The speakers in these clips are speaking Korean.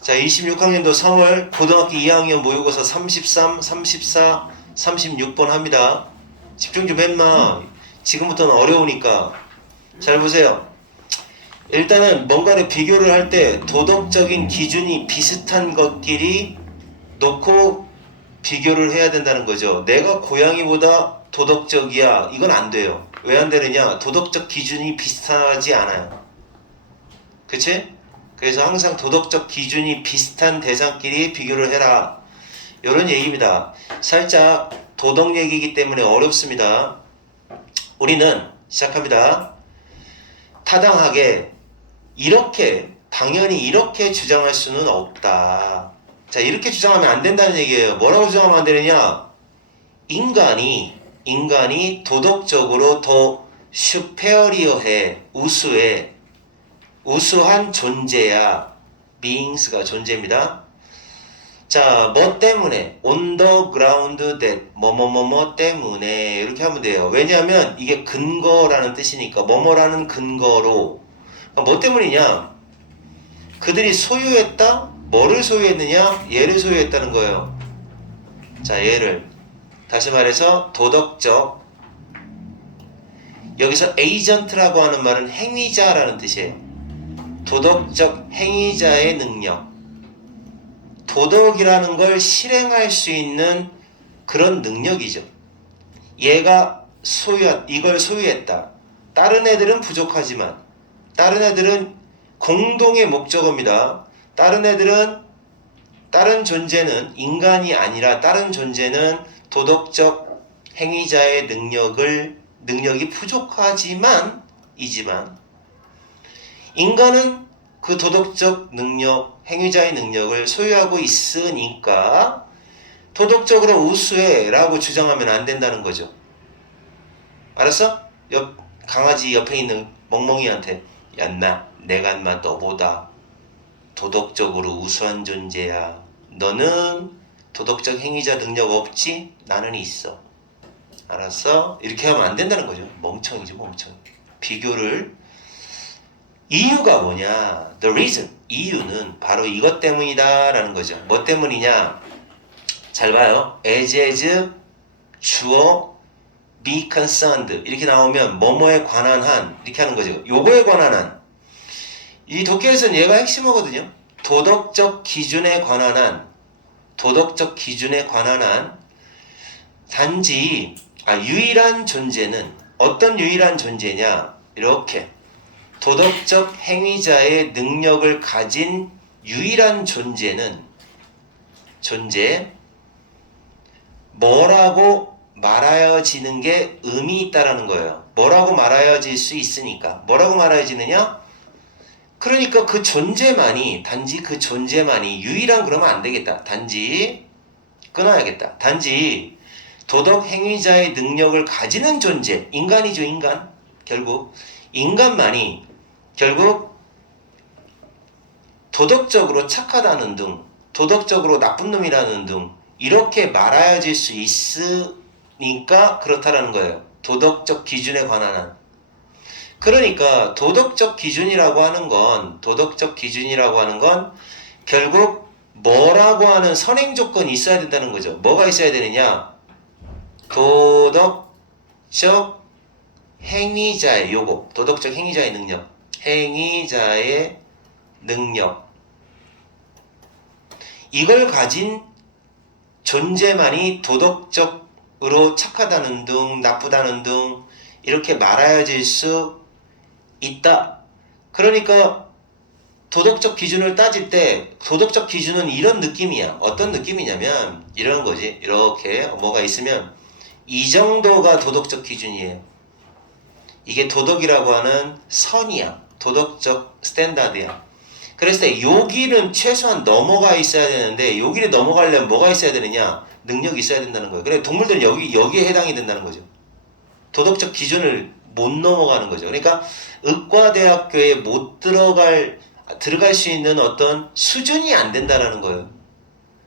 자, 26학년도 3월 고등학교 2학년 모의고사 33, 34, 36번 합니다. 집중 좀 했나? 지금부터는 어려우니까. 잘 보세요. 일단은 뭔가를 비교를 할 때 도덕적인 기준이 비슷한 것끼리 놓고 비교를 해야 된다는 거죠. 내가 고양이보다 도덕적이야. 이건 안 돼요. 왜 안 되느냐? 도덕적 기준이 비슷하지 않아요. 그치? 그래서 항상 도덕적 기준이 비슷한 대상끼리 비교를 해라. 이런 얘기입니다. 살짝 도덕 얘기이기 때문에 어렵습니다. 우리는 시작합니다. 타당하게 이렇게 당연히 이렇게 주장할 수는 없다. 자, 이렇게 주장하면 안 된다는 얘기예요. 뭐라고 주장하면 안 되느냐? 인간이 도덕적으로 더 슈페어리어해, 우수한 존재야. beings가 존재입니다. 자, 뭐 때문에 on the ground that 뭐뭐뭐뭐 때문에 이렇게 하면 돼요. 왜냐하면 이게 근거라는 뜻이니까 뭐뭐라는 근거로. 뭐 때문이냐? 그들이 소유했다? 뭐를 소유했느냐? 얘를 소유했다는 거예요. 자, 얘를 다시 말해서 도덕적, 여기서 에이전트라고 하는 말은 행위자라는 뜻이에요. 도덕적 행위자의 능력, 도덕이라는 걸 실행할 수 있는 그런 능력이죠. 얘가 이걸 소유했다. 다른 애들은 부족하지만, 다른 애들은 공동의 목적어입니다. 다른 존재는 인간이 아니라 다른 존재는 도덕적 행위자의 능력이 부족하지만 인간은 그 도덕적 능력, 행위자의 능력을 소유하고 있으니까 도덕적으로 우수해 라고 주장하면 안 된다는 거죠. 알았어? 강아지 옆에 있는 멍멍이한테 얀나, 내가 인마 너보다 도덕적으로 우수한 존재야. 너는 도덕적 행위자 능력 없지? 나는 있어. 알았어? 이렇게 하면 안 된다는 거죠. 멍청이지, 멍청. 비교를. 이유가 뭐냐? The reason. 이유는 바로 이것 때문이다 라는 거죠. 뭐 때문이냐? 잘 봐요. as, 주어, be concerned 이렇게 나오면 뭐뭐에 관한 한 이렇게 하는 거죠. 요거에 관한 한. 이 독해에서는 얘가 핵심어거든요. 도덕적 기준에 관한 한 단지 유일한 존재는 어떤 유일한 존재냐? 이렇게 도덕적 행위자의 능력을 가진 유일한 존재 뭐라고 말하여지는 게 의미 있다라는 거예요. 뭐라고 말하여질 수 있으니까. 뭐라고 말하여지느냐? 그러니까 단지 그 존재만이 유일한 그러면 안 되겠다. 단지 끊어야겠다. 단지 도덕 행위자의 능력을 가지는 존재, 인간이죠, 인간. 인간만이 결국 도덕적으로 착하다는 등, 도덕적으로 나쁜 놈이라는 등 이렇게 말하여질 수 있으니까 그렇다라는 거예요. 도덕적 기준에 관한 한. 그러니까 도덕적 기준이라고 하는 건 결국 뭐라고 하는 선행 조건이 있어야 된다는 거죠. 뭐가 있어야 되느냐? 도덕적 행위자의 도덕적 행위자의 능력. 이걸 가진 존재만이 도덕적으로 착하다는 등, 나쁘다는 등 이렇게 말하여질 수 있다. 그러니까 도덕적 기준을 따질 때 도덕적 기준은 이런 느낌이야. 어떤 느낌이냐면 이런 거지. 이렇게 뭐가 있으면 이 정도가 도덕적 기준이에요. 이게 도덕이라고 하는 선이야. 도덕적 스탠다드야. 그랬을 때 여기는 최소한 넘어가 있어야 되는데 여기를 넘어가려면 뭐가 있어야 되느냐? 능력이 있어야 된다는 거예요. 그래 동물들은 여기에 해당이 된다는 거죠. 도덕적 기준을 못 넘어가는 거죠. 그러니까 의과대학교에 못 들어갈 수 있는 어떤 수준이 안 된다는 거예요.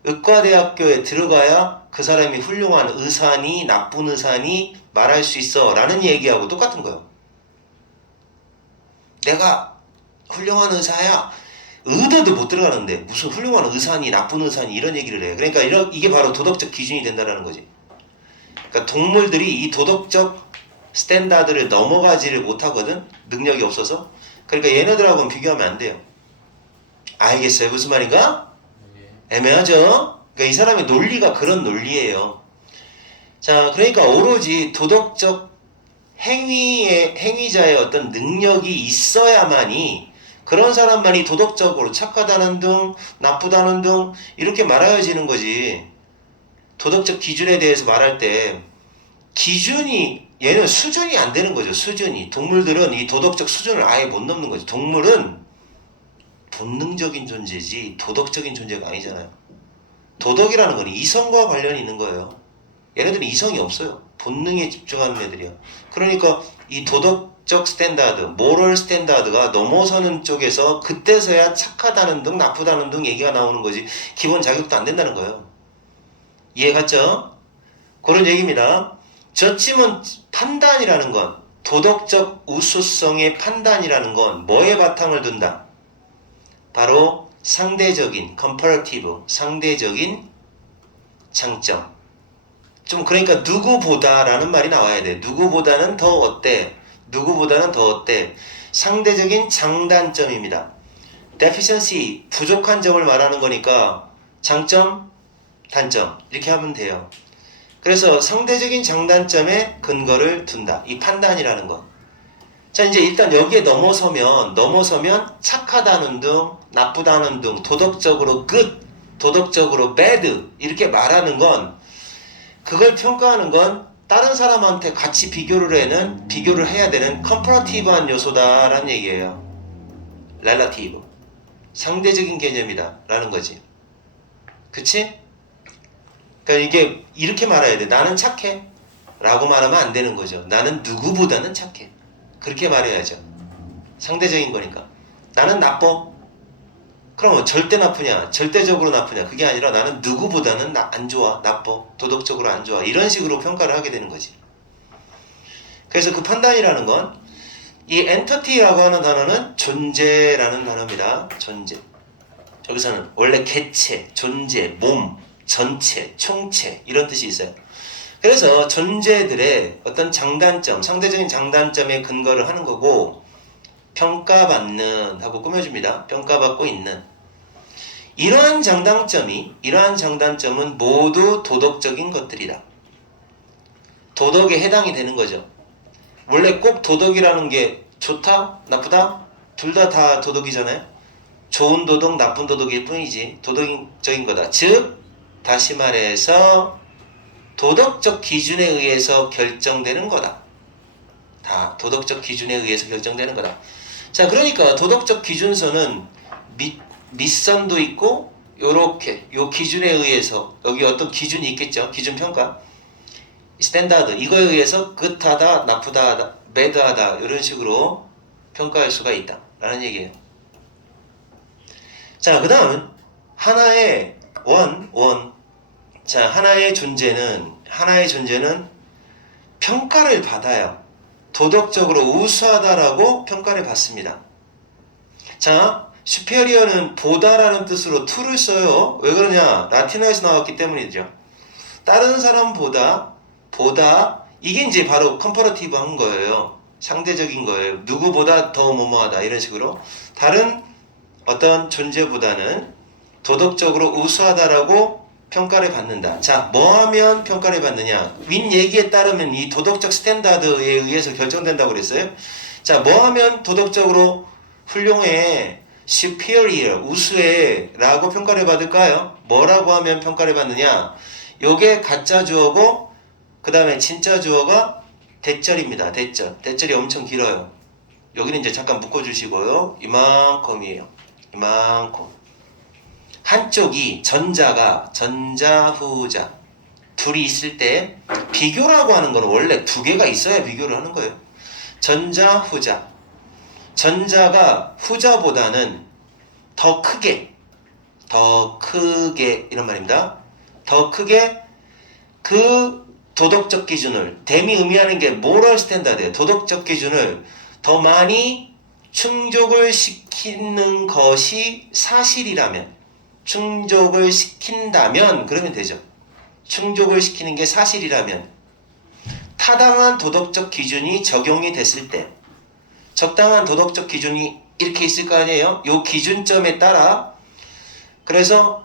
의과대학교에 들어가야 그 사람이 훌륭한 의사니 나쁜 의사니 말할 수 있어 라는 얘기하고 똑같은 거예요. 내가 훌륭한 의사야. 의대도 못 들어가는데 무슨 훌륭한 의사니 나쁜 의사니 이런 얘기를 해요. 그러니까 이게 바로 도덕적 기준이 된다는 거지. 그러니까 동물들이 이 도덕적 스탠다드를 넘어가지를 못하거든. 능력이 없어서. 그러니까 얘네들하고는 비교하면 안 돼요. 알겠어요? 무슨 말인가? 애매하죠? 그러니까 이 사람의 논리가 그런 논리예요. 자, 그러니까 오로지 도덕적 행위자의 어떤 능력이 있어야만이 그런 사람만이 도덕적으로 착하다는 등 나쁘다는 등 이렇게 말하여지는 거지. 도덕적 기준에 대해서 말할 때 기준이 얘는 수준이 안 되는 거죠. 수준이. 동물들은 이 도덕적 수준을 아예 못 넘는 거죠. 동물은 본능적인 존재지 도덕적인 존재가 아니잖아요. 도덕이라는 건 이성과 관련이 있는 거예요. 얘네들은 이성이 없어요. 본능에 집중하는 애들이야. 그러니까 이 도덕적 스탠다드, 모럴 스탠다드가 넘어서는 쪽에서 그때서야 착하다는 등 나쁘다는 등 얘기가 나오는 거지 기본 자격도 안 된다는 거예요. 이해 갔죠? 그런 얘기입니다. 저쯤은 판단이라는 건 도덕적 우수성의 판단이라는 건 뭐에 바탕을 둔다? 바로 상대적인 comparative, 상대적인 장점. 좀 그러니까 누구보다라는 말이 나와야 돼. 누구보다는 더 어때? 누구보다는 더 어때? 상대적인 장단점입니다. deficiency, 부족한 점을 말하는 거니까 장점, 단점 이렇게 하면 돼요. 그래서 상대적인 장단점에 근거를 둔다. 이 판단이라는 거. 자, 이제 일단 여기에 넘어서면 착하다는 등, 나쁘다는 등, 도덕적으로 good, 도덕적으로 bad 이렇게 말하는 건 그걸 평가하는 건 다른 사람한테 같이 비교를 해야 되는 컴퍼러티브한 요소다라는 얘기예요. relative, 상대적인 개념이다 라는 거지. 그치? 그러니까 이게 이렇게 말해야 돼. 나는 착해 라고 말하면 안 되는 거죠. 나는 누구보다는 착해. 그렇게 말해야죠. 상대적인 거니까. 나는 나빠. 그럼 절대 나쁘냐? 절대적으로 나쁘냐? 그게 아니라 나는 누구보다는 안 좋아. 나빠. 도덕적으로 안 좋아. 이런 식으로 평가를 하게 되는 거지. 그래서 그 판단이라는 건 이 엔터티라고 하는 단어는 존재라는 단어입니다. 존재. 여기서는 원래 개체, 존재, 몸, 전체, 총체 이런 뜻이 있어요. 그래서 존재들의 어떤 장단점, 상대적인 장단점에 근거를 하는 거고 평가받는 하고 꾸며줍니다. 평가받고 있는 이러한 장단점은 모두 도덕적인 것들이다. 도덕에 해당이 되는 거죠. 원래 꼭 도덕이라는 게 좋다? 나쁘다? 둘 다 도덕이잖아요. 좋은 도덕, 나쁜 도덕일 뿐이지 도덕적인 거다. 즉 다시 말해서 도덕적 기준에 의해서 결정되는 거다. 다 도덕적 기준에 의해서 결정되는 거다. 자, 그러니까 도덕적 기준서는 밑선도 있고 요렇게 요 기준에 의해서 여기 어떤 기준이 있겠죠. 기준 평가. 스탠다드 이거에 의해서 굿하다, 나쁘다, 배드하다 이런 식으로 평가할 수가 있다 라는 얘기예요. 자, 그 다음은 하나의 자, 하나의 존재는 평가를 받아요. 도덕적으로 우수하다라고 평가를 받습니다. 자, superior는 보다라는 뜻으로 to를 써요. 왜 그러냐? 라틴어에서 나왔기 때문이죠. 다른 사람보다 이게 이제 바로 컴퍼러티브 한 거예요. 상대적인 거예요. 누구보다 더 뭐뭐하다 이런 식으로 다른 어떤 존재보다는 도덕적으로 우수하다라고 평가를 받는다. 자, 뭐 하면 평가를 받느냐? 윗 얘기에 따르면 이 도덕적 스탠다드에 의해서 결정된다고 그랬어요. 자, 뭐 하면 도덕적으로 훌륭해, superior, 우수해 라고 평가를 받을까요? 뭐라고 하면 평가를 받느냐? 요게 가짜 주어고 그 다음에 진짜 주어가 대절입니다. 대절이 엄청 길어요. 여기는 이제 잠깐 묶어주시고요. 이만큼이에요. 이만큼. 한쪽이 전자, 후자 둘이 있을 때 비교라고 하는 거는 원래 두 개가 있어야 비교를 하는 거예요. 전자, 후자. 전자가 후자보다는 더 크게 이런 말입니다. 더 크게 그 도덕적 기준을 댐이 의미하는 게 모럴 스탠다드예요. 도덕적 기준을 더 많이 충족을 시키는 것이 사실이라면, 충족을 시킨다면 그러면 되죠. 충족을 시키는 게 사실이라면 타당한 도덕적 기준이 적용이 됐을 때, 적당한 도덕적 기준이 이렇게 있을 거 아니에요. 요 기준점에 따라, 그래서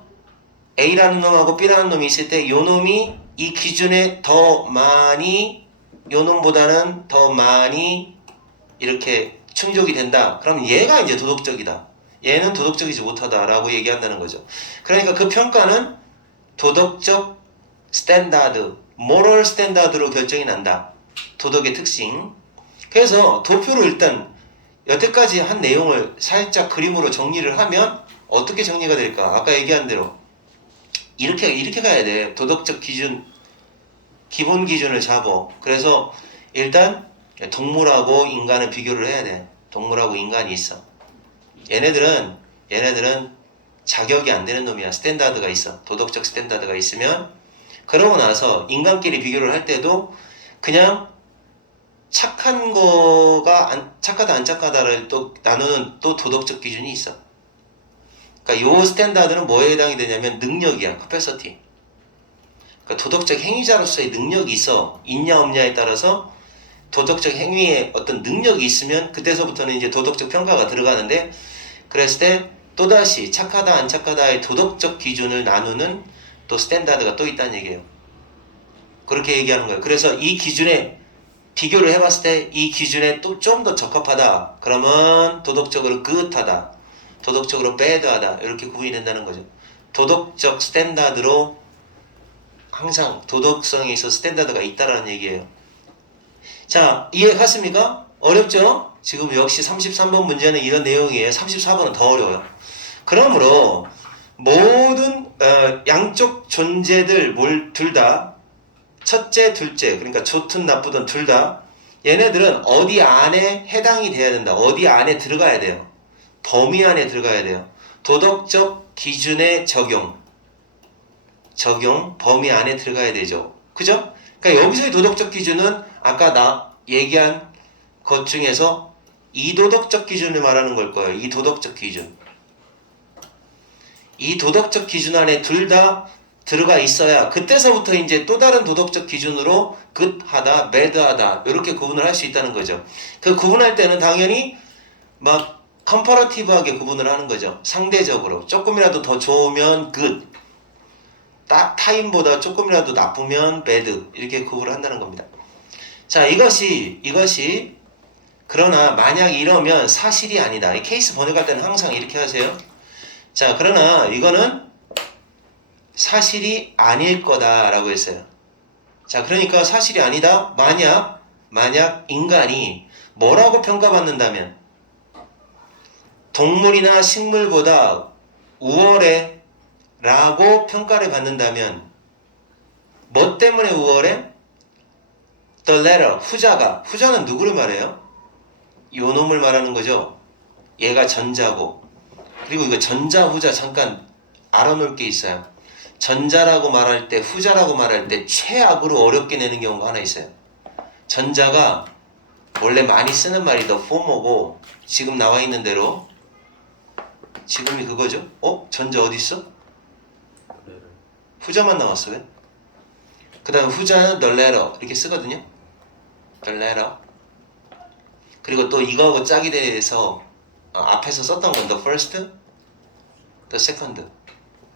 A라는 놈하고 B라는 놈이 있을 때 요 놈이 이 기준에 더 많이, 요 놈보다는 더 많이 이렇게 충족이 된다. 그럼 얘가 이제 도덕적이다. 얘는 도덕적이지 못하다라고 얘기한다는 거죠. 그러니까 그 평가는 도덕적 스탠다드, 모럴 스탠다드로 결정이 난다. 도덕의 특징. 그래서 도표로 일단 여태까지 한 내용을 살짝 그림으로 정리를 하면 어떻게 정리가 될까? 아까 얘기한 대로 이렇게 가야 돼. 도덕적 기준, 기본 기준을 잡어. 그래서 일단 동물하고 인간을 비교를 해야 돼. 동물하고 인간이 있어. 얘네들은 자격이 안 되는 놈이야. 스탠다드가 있어. 도덕적 스탠다드가 있으면, 그러고 나서 인간끼리 비교를 할 때도 그냥 착한 거가 착하다 안 착하다를 또 나누는 또 도덕적 기준이 있어. 그러니까 요 스탠다드는 뭐에 해당이 되냐면 능력이야. capacity. 그러니까 도덕적 행위자로서의 능력이 있냐 없냐에 따라서 도덕적 행위에 어떤 능력이 있으면 그때서부터는 이제 도덕적 평가가 들어가는데, 그랬을 때 또다시 착하다 안 착하다의 도덕적 기준을 나누는 또 스탠다드가 또 있다는 얘기예요. 그렇게 얘기하는 거예요. 그래서 이 기준에 비교를 해봤을 때 이 기준에 또 좀 더 적합하다. 그러면 도덕적으로 good 하다. 도덕적으로 bad 하다. 이렇게 구분이 된다는 거죠. 도덕적 스탠다드로 항상 도덕성에 있어 스탠다드가 있다라는 얘기예요. 자, 이해 갔습니까? 어렵죠? 지금 역시 33번 문제는 이런 내용이에요. 34번은 더 어려워요. 그러므로 모든 양쪽 존재들 둘 다, 첫째, 둘째, 그러니까 좋든 나쁘든 둘 다 얘네들은 어디 안에 해당이 돼야 된다. 어디 안에 들어가야 돼요. 범위 안에 들어가야 돼요. 도덕적 기준의 적용, 범위 안에 들어가야 되죠. 그죠? 그러니까 여기서의 도덕적 기준은 아까 나 얘기한 것 중에서 이도덕적 기준을 말하는 걸 거예요. 이 도덕적 기준. 이 도덕적 기준 안에 둘 다 들어가 있어야 그때서부터 이제 또 다른 도덕적 기준으로 굿하다, 배드하다 이렇게 구분을 할 수 있다는 거죠. 그 구분할 때는 당연히 막 컴퍼러티브하게 구분을 하는 거죠. 상대적으로 조금이라도 더 좋으면 굿, 딱 타인보다 조금이라도 나쁘면 배드, 이렇게 구분을 한다는 겁니다. 자, 이것이 그러나 만약 이러면 사실이 아니다. 이 케이스 번역할 때는 항상 이렇게 하세요. 자, 그러나 이거는 사실이 아닐 거다라고 했어요. 자, 그러니까 사실이 아니다. 만약 인간이 뭐라고 평가받는다면, 동물이나 식물보다 우월해 라고 평가를 받는다면, 뭐 때문에 우월해? The latter, 후자는 누구를 말해요? 요 놈을 말하는 거죠. 얘가 전자고, 그리고 이거 전자 후자 잠깐 알아놓을 게 있어요. 전자라고 말할 때, 후자라고 말할 때 최악으로 어렵게 내는 경우가 하나 있어요. 전자가 원래 많이 쓰는 말이 the former고, 지금 나와 있는 대로 지금이 그거죠. 전자 어디 있어? 후자만 나왔어. 왜? 그 다음 후자는 the latter 이렇게 쓰거든요. the latter. 그리고 또 이거하고 짝이 돼서 앞에서 썼던 건 the first, the second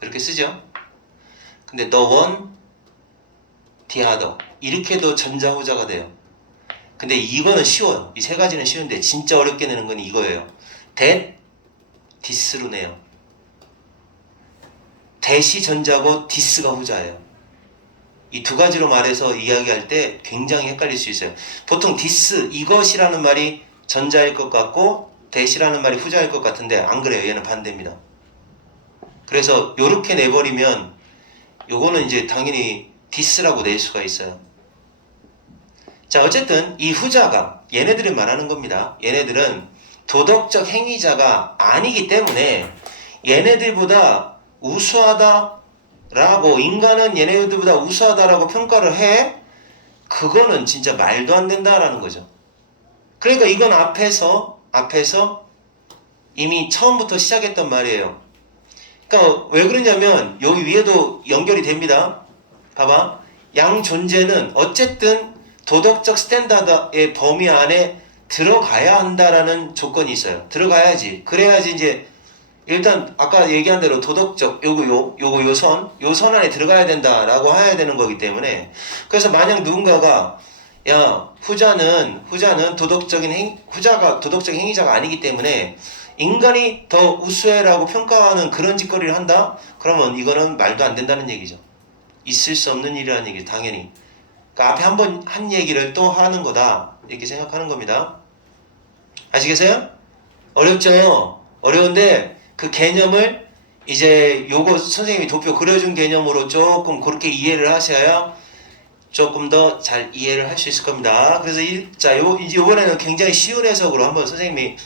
이렇게 쓰죠. 근데 the one, the other 이렇게도 전자 후자가 돼요. 근데 이거는 쉬워요. 이 세 가지는 쉬운데 진짜 어렵게 내는 건 이거예요. that, this로 내요. that이 전자고 this가 후자예요. 이 두 가지로 말해서 이야기할 때 굉장히 헷갈릴 수 있어요. 보통 this, 이것이라는 말이 전자일 것 같고 that이라는 말이 후자일 것 같은데 안 그래요. 얘는 반대입니다. 그래서 요렇게 내버리면 요거는 이제 당연히 this라고 낼 수가 있어요. 자, 어쨌든 이 후자가 얘네들을 말하는 겁니다. 얘네들은 도덕적 행위자가 아니기 때문에 얘네들보다 우수하다라고, 인간은 얘네들보다 우수하다라고 평가를 해. 그거는 진짜 말도 안 된다라는 거죠. 그러니까 이건 앞에서 이미 처음부터 시작했단 말이에요. 그러니까 왜 그러냐면 여기 위에도 연결이 됩니다. 봐봐. 양 존재는 어쨌든 도덕적 스탠다드의 범위 안에 들어가야 한다라는 조건이 있어요. 들어가야지. 그래야지 이제 일단 아까 얘기한 대로 도덕적 요 선 안에 들어가야 된다라고 해야 되는 거기 때문에 그래서 만약 누군가가 야 후자가 도덕적 행위자가 아니기 때문에 인간이 더 우수해라고 평가하는 그런 짓거리를 한다? 그러면 이거는 말도 안 된다는 얘기죠. 있을 수 없는 일이라는 얘기 당연히. 그러니까 앞에 한번 한 얘기를 또 하는 거다 이렇게 생각하는 겁니다. 아시겠어요? 어렵죠? 어려운데 그 개념을 이제 요거 선생님이 도표 그려준 개념으로 조금 그렇게 이해를 하셔야 조금 더 잘 이해를 할 수 있을 겁니다. 그래서 이제 요번에는 굉장히 쉬운 해석으로 한번 선생님이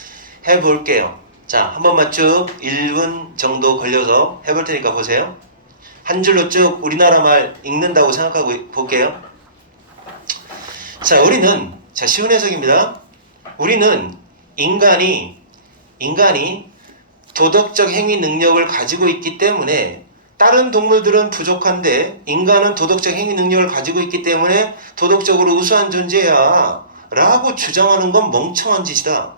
해볼게요. 자, 한 번만 쭉 1분 정도 걸려서 해볼 테니까 보세요. 한 줄로 쭉 우리나라 말 읽는다고 생각하고 볼게요. 자, 쉬운 해석입니다. 우리는 인간이 도덕적 행위 능력을 가지고 있기 때문에 다른 동물들은 부족한데 인간은 도덕적 행위 능력을 가지고 있기 때문에 도덕적으로 우수한 존재야 라고 주장하는 건 멍청한 짓이다.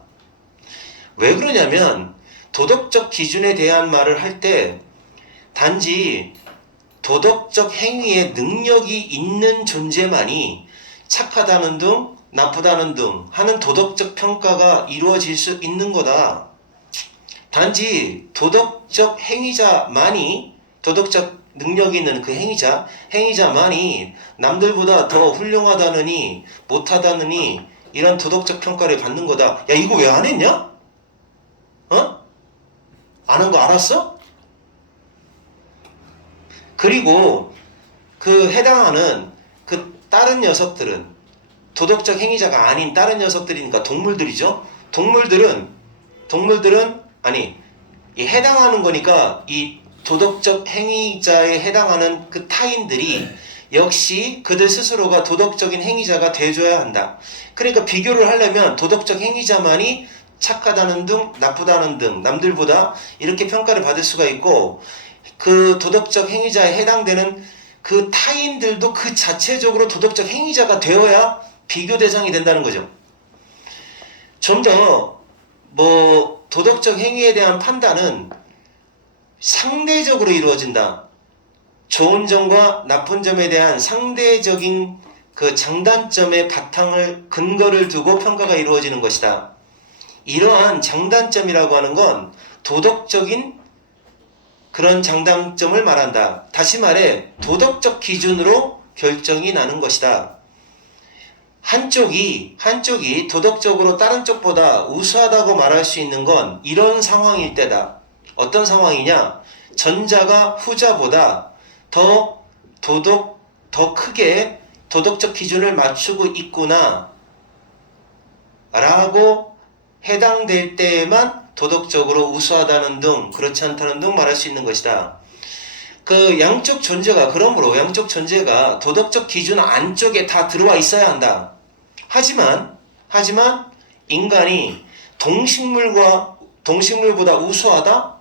왜 그러냐면 도덕적 기준에 대한 말을 할 때 단지 도덕적 행위에 능력이 있는 존재만이 착하다는 등 나쁘다는 등 하는 도덕적 평가가 이루어질 수 있는 거다. 단지 도덕적 행위자만이 도덕적 능력이 있는 그 행위자만이 남들보다 더 훌륭하다느니 못하다느니 이런 도덕적 평가를 받는 거다. 야 이거 왜 안 했냐? 어? 안 한 거 알았어? 그리고 그 해당하는 그 다른 녀석들은 도덕적 행위자가 아닌 다른 녀석들이니까 동물들이죠. 동물들은 이 해당하는 거니까 이 도덕적 행위자에 해당하는 그 타인들이 역시 그들 스스로가 도덕적인 행위자가 돼줘야 한다. 그러니까 비교를 하려면 도덕적 행위자만이 착하다는 등 나쁘다는 등 남들보다 이렇게 평가를 받을 수가 있고 그 도덕적 행위자에 해당되는 그 타인들도 그 자체적으로 도덕적 행위자가 되어야 비교 대상이 된다는 거죠. 좀 더 도덕적 행위에 대한 판단은 상대적으로 이루어진다. 좋은 점과 나쁜 점에 대한 상대적인 그 장단점의 근거를 두고 평가가 이루어지는 것이다. 이러한 장단점이라고 하는 건 도덕적인 그런 장단점을 말한다. 다시 말해 도덕적 기준으로 결정이 나는 것이다. 한쪽이 도덕적으로 다른 쪽보다 우수하다고 말할 수 있는 건 이런 상황일 때다. 어떤 상황이냐? 전자가 후자보다 더 크게 도덕적 기준을 맞추고 있구나 라고 해당될 때에만 도덕적으로 우수하다는 등 그렇지 않다는 등 말할 수 있는 것이다. 그 양쪽 존재가 도덕적 기준 안쪽에 다 들어와 있어야 한다. 하지만 인간이 동식물보다 우수하다?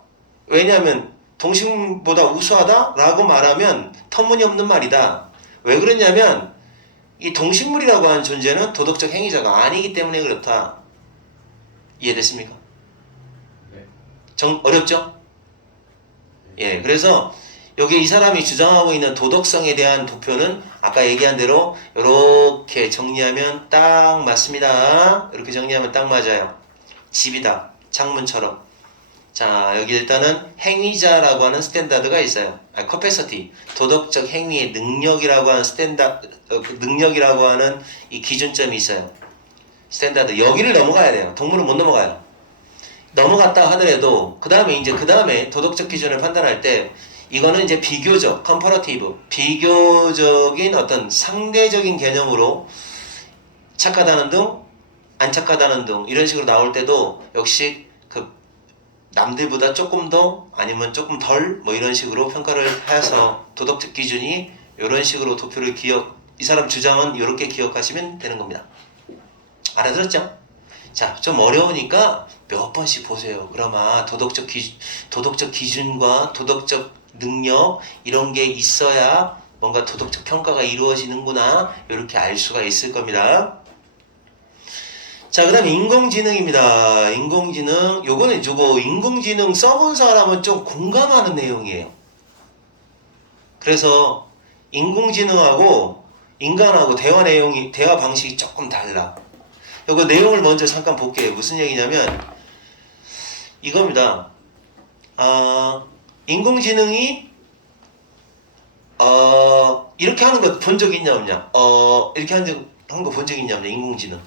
왜냐하면 동식물보다 우수하다라고 말하면 터무니없는 말이다. 왜 그러냐면 이 동식물이라고 하는 존재는 도덕적 행위자가 아니기 때문에 그렇다. 이해됐습니까? 네. 어렵죠? 예, 그래서 여기 이 사람이 주장하고 있는 도덕성에 대한 도표는 아까 얘기한 대로 이렇게 정리하면 딱 맞습니다. 이렇게 정리하면 딱 맞아요. 집이다. 창문처럼. 자, 여기 일단은 행위자라고 하는 스탠다드가 있어요. 커패서티. 도덕적 행위의 능력이라고 하는 능력이라고 하는 이 기준점이 있어요. 스탠다드. 여기를 넘어가야 돼요. 동물은 못 넘어가요. 넘어갔다 하더라도 그 다음에 도덕적 기준을 판단할 때 이거는 이제 비교적, 비교적인 어떤 상대적인 개념으로 착하다는 등, 안 착하다는 등 이런 식으로 나올 때도 역시 그 남들보다 조금 더 아니면 조금 덜 이런 식으로 평가를 해서 도덕적 기준이 이런 식으로 도표를 이 사람 주장은 이렇게 기억하시면 되는 겁니다. 알아들었죠? 자, 좀 어려우니까 몇 번씩 보세요. 그러면 도덕적 기준과 도덕적 능력 이런 게 있어야 뭔가 도덕적 평가가 이루어지는구나 이렇게 알 수가 있을 겁니다. 자, 그 다음에 인공지능입니다. 인공지능 요거는 인공지능 써본 사람은 좀 공감하는 내용이에요. 그래서 인공지능하고 인간하고 대화 방식이 조금 달라. 요거 내용을 먼저 잠깐 볼게요. 무슨 얘기냐면 이겁니다. 인공지능이 이렇게 하는 거 본 적 있냐 없냐? 이렇게 하는 거 본 적 있냐 없냐? 인공지능.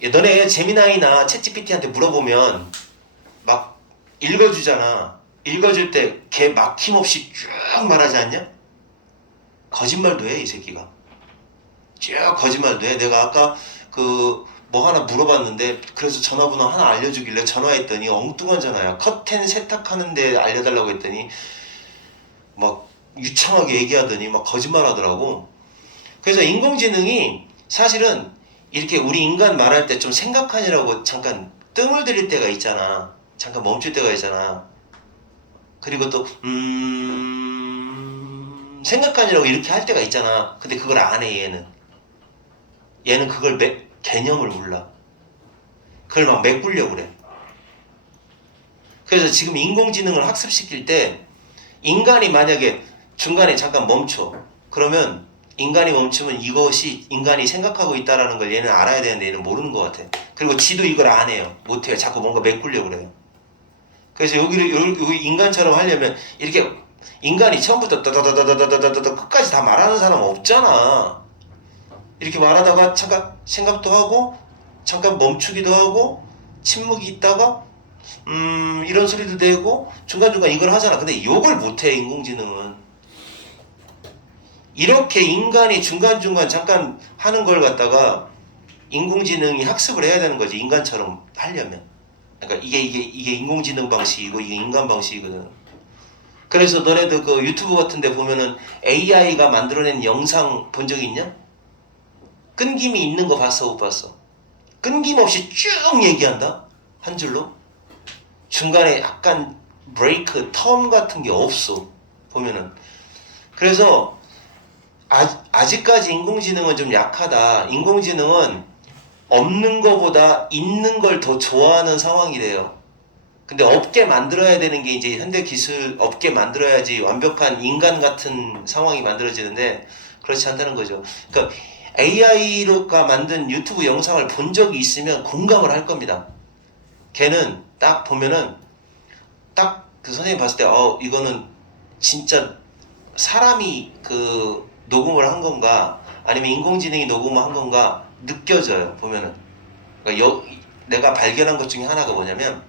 너네 제미나이나 챗GPT한테 물어보면 막 읽어주잖아. 읽어줄 때 걔 막힘없이 쭉 말하지 않냐? 거짓말도 해, 이 새끼가. 쭉 거짓말도 해. 내가 아까 뭐 하나 물어봤는데 그래서 전화번호 하나 알려주길래 전화했더니 엉뚱한 전화야. 커튼 세탁하는데 알려달라고 했더니 막 유창하게 얘기하더니 막 거짓말 하더라고. 그래서 인공지능이 사실은 이렇게 우리 인간 말할 때 좀 생각하느라고 잠깐 뜸을 들일 때가 있잖아. 잠깐 멈출 때가 있잖아. 그리고 또 생각하느라고 이렇게 할 때가 있잖아. 근데 그걸 안 해. 얘는 그걸 개념을 몰라. 그걸 막 메꾸려고 그래. 그래서 지금 인공지능을 학습시킬 때 인간이 만약에 중간에 잠깐 멈춰. 그러면 인간이 멈추면 이것이 인간이 생각하고 있다라는 걸 얘는 알아야 되는데 얘는 모르는 것 같아. 그리고 지도 이걸 안 해요. 못 해요. 자꾸 뭔가 메꾸려고 그래요. 그래서 여기 인간처럼 하려면 이렇게 인간이 처음부터 다다다다다다다다 끝까지 다 말하는 사람 없잖아. 이렇게 말하다가 잠깐 생각도 하고 잠깐 멈추기도 하고 침묵이 있다가 이런 소리도 내고 중간중간 이걸 하잖아. 근데 이걸 못해 인공지능은. 이렇게 인간이 중간중간 잠깐 하는 걸 갖다가 인공지능이 학습을 해야 되는 거지. 인간처럼 하려면. 그러니까 이게 인공지능 방식이고 이게 인간 방식이거든. 그래서 너네도 그 유튜브 같은 데 보면은 AI가 만들어낸 영상 본 적 있냐? 끊김이 있는 거 봤어 못 봤어? 끊김없이 쭉 얘기한다? 한 줄로? 중간에 약간 브레이크, 텀 같은 게 없어. 보면은. 그래서 아직까지 인공지능은 좀 약하다. 인공지능은 없는 거보다 있는 걸 더 좋아하는 상황이래요. 근데 없게 만들어야 되는 게 이제 현대 기술 없게 만들어야지 완벽한 인간 같은 상황이 만들어지는데 그렇지 않다는 거죠. 그러니까 AI가 만든 유튜브 영상을 본 적이 있으면 공감을 할 겁니다. 걔는 딱 보면은 딱 그 선생님 봤을 때 이거는 진짜 사람이 녹음을 한 건가 아니면 인공지능이 녹음을 한 건가 느껴져요. 보면은. 그러니까 내가 발견한 것 중에 하나가 뭐냐면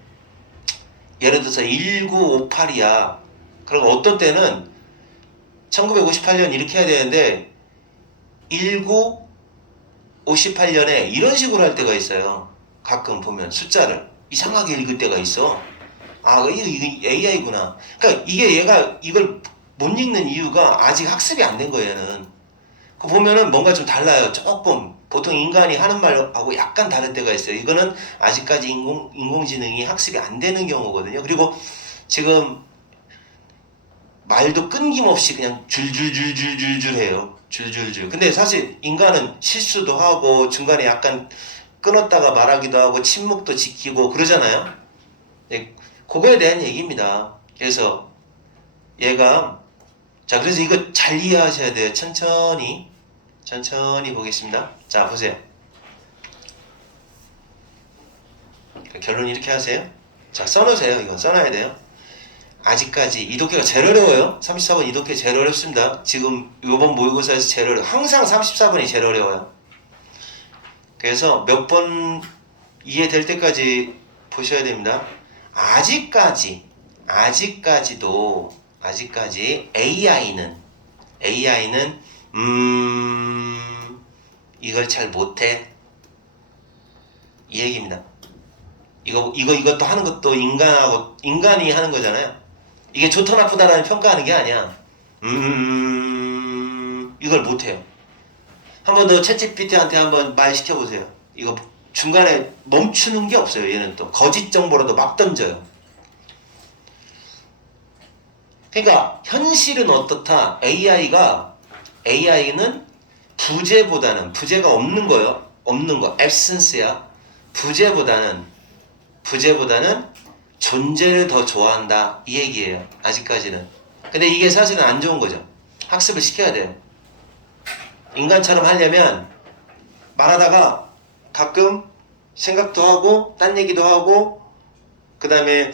예를 들어서 1958이야. 그럼 어떤 때는 1958년 이렇게 해야 되는데 1958년에 이런 식으로 할 때가 있어요. 가끔 보면 숫자를 이상하게 읽을 때가 있어. 이거 AI구나. 그러니까 얘가 이걸 못 읽는 이유가 아직 학습이 안 된 거예요. 얘는. 보면은 뭔가 좀 달라요. 조금 보통 인간이 하는 말하고 약간 다른 때가 있어요. 이거는 아직까지 인공지능이 학습이 안 되는 경우거든요. 그리고 지금 말도 끊김없이 그냥 줄줄줄줄줄줄 해요. 줄줄줄. 근데 사실 인간은 실수도 하고 중간에 약간 끊었다가 말하기도 하고 침묵도 지키고 그러잖아요. 네, 그거에 대한 얘기입니다. 그래서 얘가 그래서 이거 잘 이해하셔야 돼요. 천천히 보겠습니다. 자, 보세요. 결론 이렇게 하세요. 자, 써놓으세요. 이건 써놔야 돼요. 아직까지 이독해가 제일 어려워요. 34번 이독해 제일 어렵습니다. 지금 이번 모의고사에서 제일 어려워요. 항상 34번이 제일 어려워요. 그래서 몇 번 이해될 때까지 보셔야 됩니다. 아직까지 AI는 이걸 잘 못해 이 얘기입니다. 이것도 하는 것도 인간이 하는 거잖아요. 이게 좋다 나쁘다라는 평가하는 게 아니야. 이걸 못해요. 한번 더 챗GPT한테 한번 말 시켜보세요. 이거 중간에 멈추는 게 없어요. 얘는 또 거짓 정보라도 막 던져요. 그러니까 현실은 어떻다? AI는 부재가 없는 거예요. 없는 거. absence야. 부재보다는 존재를 더 좋아한다. 이 얘기예요. 아직까지는. 근데 이게 사실은 안 좋은 거죠. 학습을 시켜야 돼요. 인간처럼 하려면 말하다가 가끔 생각도 하고 딴 얘기도 하고 그 다음에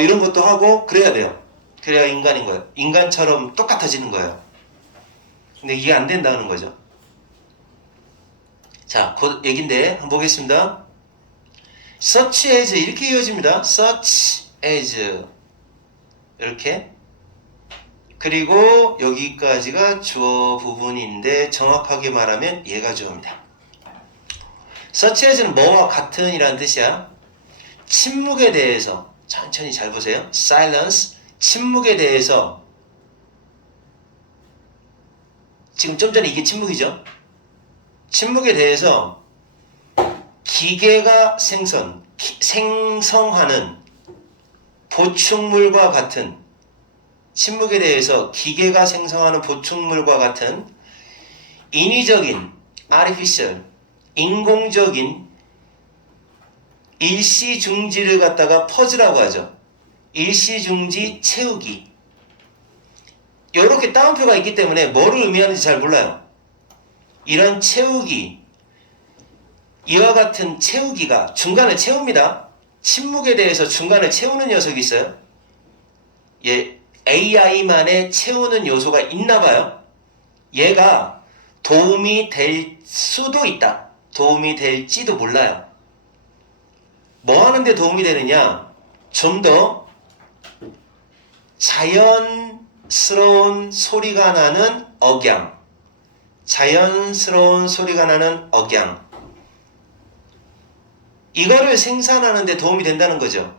이런 것도 하고 그래야 돼요. 그래야 인간인 거예요. 인간처럼 똑같아지는 거예요. 근데 이게 안 된다는 거죠. 자, 그 얘긴데 한번 보겠습니다. such as 이렇게 이어집니다. such as 이렇게. 그리고 여기까지가 주어 부분인데 정확하게 말하면 얘가 주어입니다. such as는 뭐와 같은 이라는 뜻이야. 침묵에 대해서 천천히 잘 보세요. silence, 침묵에 대해서. 지금 좀 전에 이게 침묵이죠. 침묵에 대해서 기계가 생성하는 보충물과 같은, 침묵에 대해서 기계가 생성하는 보충물과 같은 인위적인 artificial, 인공적인 일시중지를 갖다가 퍼즈라고 하죠. 일시중지 채우기. 이렇게 따옴표가 있기 때문에 뭐를 의미하는지 잘 몰라요. 이런 채우기, 이와 같은 채우기가 중간을 채웁니다. 침묵에 대해서 중간을 채우는 녀석이 있어요. 예, AI만의 채우는 요소가 있나 봐요. 얘가 도움이 될 수도 있다. 도움이 될지도 몰라요. 뭐 하는데 도움이 되느냐? 좀 더 자연스러운 소리가 나는 억양. 자연스러운 소리가 나는 억양. 이거를 생산하는 데 도움이 된다는 거죠.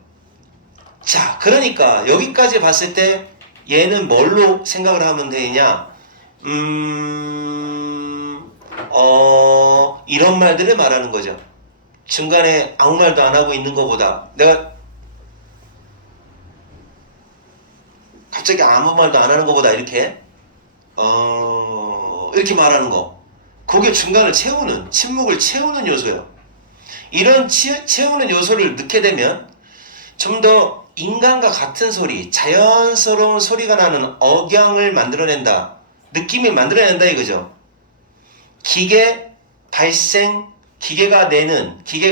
자, 그러니까 여기까지 봤을 때 얘는 뭘로 생각을 하면 되느냐? 이런 말들을 말하는 거죠. 중간에 아무 말도 안 하고 있는 것보다 내가 갑자기 아무 말도 안 하는 것보다 이렇게 이렇게 말하는 거, 그게 중간을 채우는, 침묵을 채우는 요소예요. 이런 채우는 요소를 넣게 되면 좀 더 인간과 같은 소리, 자연스러운 소리가 나는 억양을 만들어낸다, 느낌을 만들어낸다 이거죠. 기계가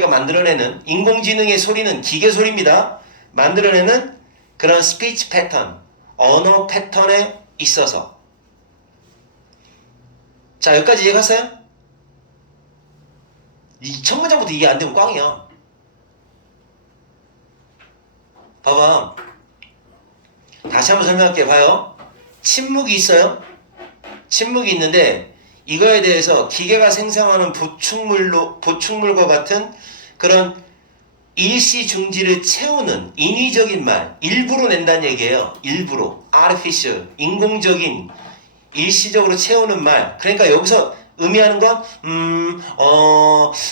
만들어내는 인공지능의 소리는 기계 소리입니다. 만들어내는 그런 스피치 패턴, 언어 패턴에 있어서. 자, 여기까지 이해갔어요? 이 첫 문장부터 이해 안 되면 꽝이야. 봐봐. 다시 한번 설명할게. 봐요. 침묵이 있어요. 침묵이 있는데 이거에 대해서 기계가 생성하는 보충물과 같은 그런 일시중지를 채우는 인위적인 말, 일부러 낸다는 얘기예요. 일부러. artificial, 인공적인, 일시적으로 채우는 말. 그러니까 여기서 의미하는 건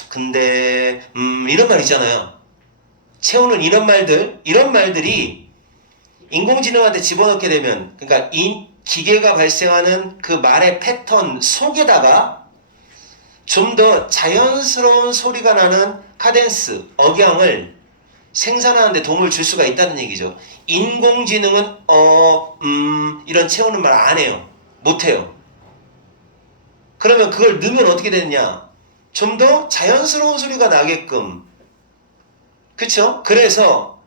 근데 이런 말 있잖아요. 채우는 이런 말들이 인공지능한테 집어넣게 되면, 그러니까 기계가 발생하는 그 말의 패턴 속에다가 좀 더 자연스러운 소리가 나는 카덴스, 억양을 생산하는 데 도움을 줄 수가 있다는 얘기죠. 인공지능은 이런 채우는 말 안 해요. 못 해요. 그러면 그걸 넣으면 어떻게 되느냐? 좀 더 자연스러운 소리가 나게끔, 그쵸? 그래서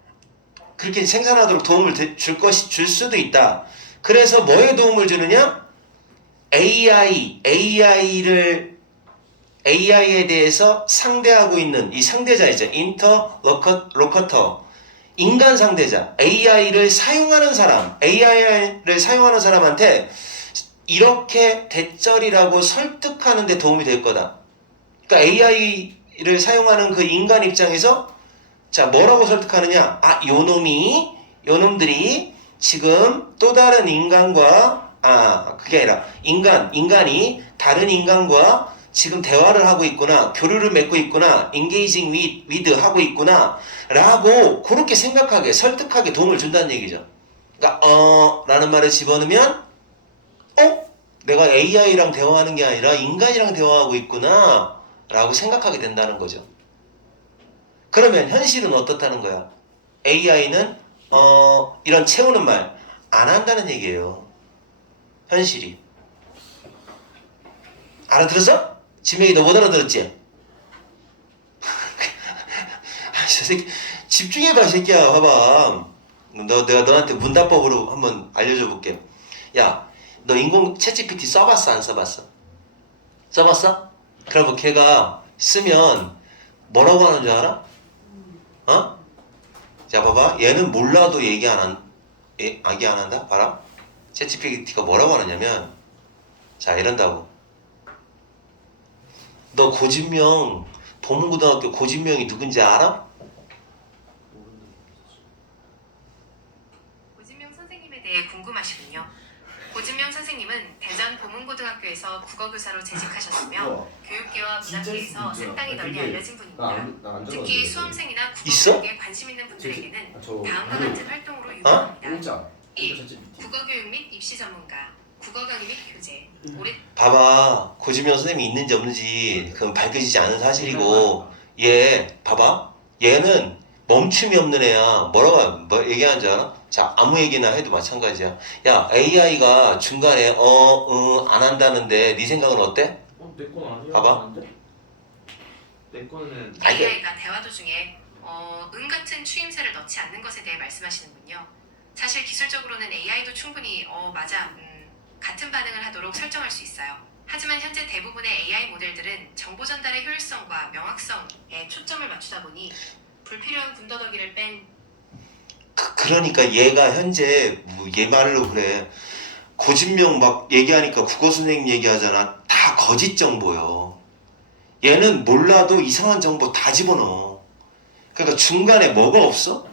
그렇게 생산하도록 도움을 줄 수도 있다. 그래서 뭐에 도움을 주느냐? AI에 대해서 상대하고 있는 이 상대자이죠. 인터로커터, 인간 상대자, AI를 사용하는 사람한테 이렇게 대절이라고 설득하는 데 도움이 될 거다. 그러니까 AI를 사용하는 그 인간 입장에서 자, 뭐라고 설득하느냐? 요놈들이 지금 또 다른 인간과, 그게 아니라 인간이 다른 인간과 지금 대화를 하고 있구나, 교류를 맺고 있구나, engaging with 하고 있구나 라고 그렇게 생각하게, 설득하게 도움을 준다는 얘기죠. 그러니까 라는 말을 집어넣으면 내가 AI랑 대화하는 게 아니라 인간이랑 대화하고 있구나 라고 생각하게 된다는 거죠. 그러면 현실은 어떻다는 거야? AI는 이런 채우는 말 안 한다는 얘기예요. 현실이. 알아들었어? 지명이 너 못 알아들었지? 저 새끼 집중해봐 이 새끼야. 봐봐. 내가 너한테 문답법으로 한번 알려줘 볼게. 야, 너 인공 챗GPT 써봤어 안 써봤어? 써봤어? 그러면 걔가 쓰면 뭐라고 하는 줄 알아? 자 봐봐. 얘는 몰라도 얘기 안 한다? 봐라. 챗GPT가 뭐라고 하느냐면 자 이런다고. 너 고진명 보문고등학교 고진명이 누군지 알아? 고진명 선생님에 대해 궁금하시군요. 고진명 선생님은 대전 보문고등학교에서 국어교사로 재직하셨으며 교육계와 문학계에서 상당히 널리 알려진 분입니다. 특히 수험생이나 국어교육에 관심 있는 분들에게는 다음과 같은 활동으로 유명합니다. 1. 국어교육 및 입시 전문가, 국어 강의 및 교재. 봐봐. 고진명 선생님이 있는지 없는지 그건 밝혀지지 않은 사실이고 얘 봐봐. 얘는 멈춤이 없는 애야. 뭐 얘기하는 줄 알아? 자 아무 얘기나 해도 마찬가지야. 야 AI가 중간에 안 한다는데 네 생각은 어때? 내 건 아니야. 봐봐. 내 거는 AI가 대화 도중에 은 같은 추임새를 넣지 않는 것에 대해 말씀하시는군요. 사실 기술적으로는 AI도 충분히 맞아 같은 반응을 하도록 설정할 수 있어요. 하지만 현재 대부분의 AI 모델들은 정보 전달의 효율성과 명확성에 초점을 맞추다 보니 불필요한 군더더기를 뺀 그러니까 얘가 현재 얘 말로 그래. 고진명 막 얘기하니까 국어 선생님 얘기하잖아. 다 거짓 정보요. 얘는 몰라도 이상한 정보 다 집어넣어. 그러니까 중간에 뭐가 없어?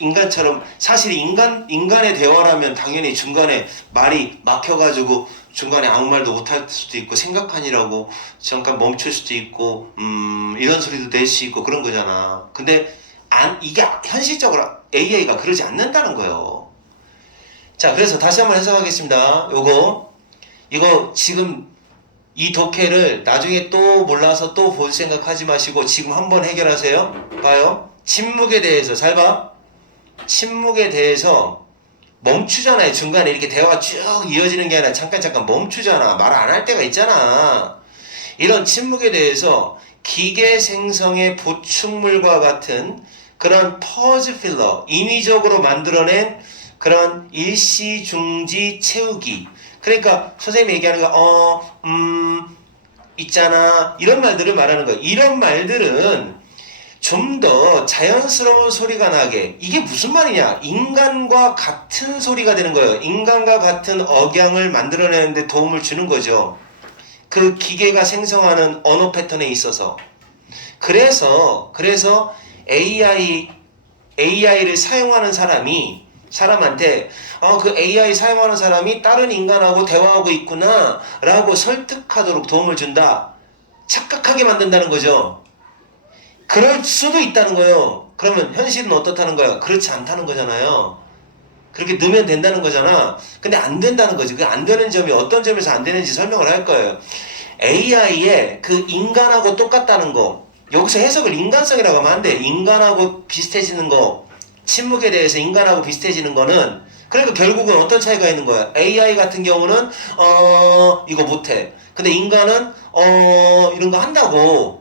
인간처럼 사실 인간의 대화라면 당연히 중간에 말이 막혀가지고 중간에 아무 말도 못할 수도 있고 생각하니라고 잠깐 멈출 수도 있고 이런 소리도 낼 수 있고 그런 거잖아. 근데 이게 현실적으로 AI가 그러지 않는다는 거예요. 자, 그래서 다시 한번 해석하겠습니다. 이거 지금 이 독해를 나중에 또 몰라서 또 볼 생각하지 마시고 지금 한번 해결하세요. 봐요. 침묵에 대해서 잘 봐. 침묵에 대해서 멈추잖아요. 중간에 이렇게 대화 쭉 이어지는 게 아니라 잠깐 멈추잖아. 말 안 할 때가 있잖아. 이런 침묵에 대해서 기계 생성의 보충물과 같은 그런 퍼즈 필러, 인위적으로 만들어낸 그런 일시 중지 채우기. 그러니까 선생님이 얘기하는 거 있잖아. 이런 말들을 말하는 거예요. 이런 말들은 좀 더 자연스러운 소리가 나게. 이게 무슨 말이냐? 인간과 같은 소리가 되는 거예요. 인간과 같은 억양을 만들어내는데 도움을 주는 거죠. 그 기계가 생성하는 언어 패턴에 있어서. 그래서 AI를 사용하는 사람한테 그 AI 사용하는 사람이 다른 인간하고 대화하고 있구나 라고 설득하도록 도움을 준다. 착각하게 만든다는 거죠. 그럴 수도 있다는 거예요. 그러면 현실은 어떻다는 거야? 그렇지 않다는 거잖아요. 그렇게 넣으면 된다는 거잖아. 근데 안 된다는 거지. 그 안 되는 점이 어떤 점에서 안 되는지 설명을 할 거예요. AI의 그 인간하고 똑같다는 거. 여기서 해석을 인간성이라고 하면 안 돼. 인간하고 비슷해지는 거. 침묵에 대해서 인간하고 비슷해지는 거는 그러니까 결국은 어떤 차이가 있는 거야. AI 같은 경우는 이거 못해. 근데 인간은 이런 거 한다고.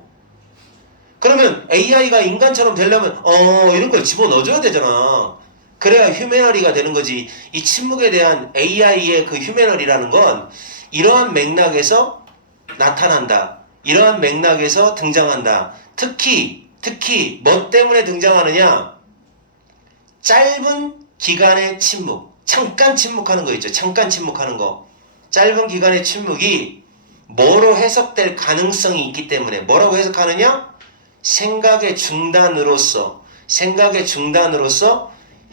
그러면 AI가 인간처럼 되려면 이런 걸 집어넣어줘야 되잖아. 그래야 휴메너리가 되는 거지. 이 침묵에 대한 AI의 그 휴메너리라는 건 이러한 맥락에서 나타난다. 이러한 맥락에서 등장한다. 특히 뭐 때문에 등장하느냐? 짧은 기간의 침묵. 잠깐 침묵하는 거 있죠. 잠깐 침묵하는 거. 짧은 기간의 침묵이 뭐로 해석될 가능성이 있기 때문에. 뭐라고 해석하느냐? 생각의 중단으로서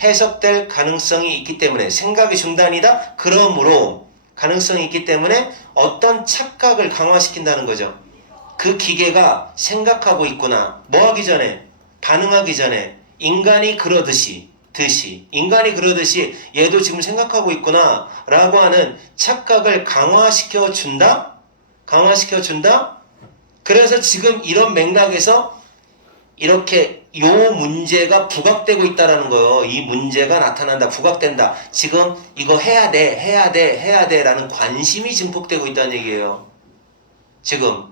해석될 가능성이 있기 때문에 생각의 중단이다. 그러므로 가능성이 있기 때문에 어떤 착각을 강화시킨다는 거죠. 그 기계가 생각하고 있구나. 뭐 하기 전에? 반응하기 전에 인간이 그러듯이 인간이 그러듯이 얘도 지금 생각하고 있구나 라고 하는 착각을 강화시켜 준다. 그래서 지금 이런 맥락에서 이렇게 요 문제가 부각되고 있다라는 거예요. 이 문제가 나타난다, 부각된다. 지금 이거 해야 돼 라는 관심이 증폭되고 있다는 얘기예요. 지금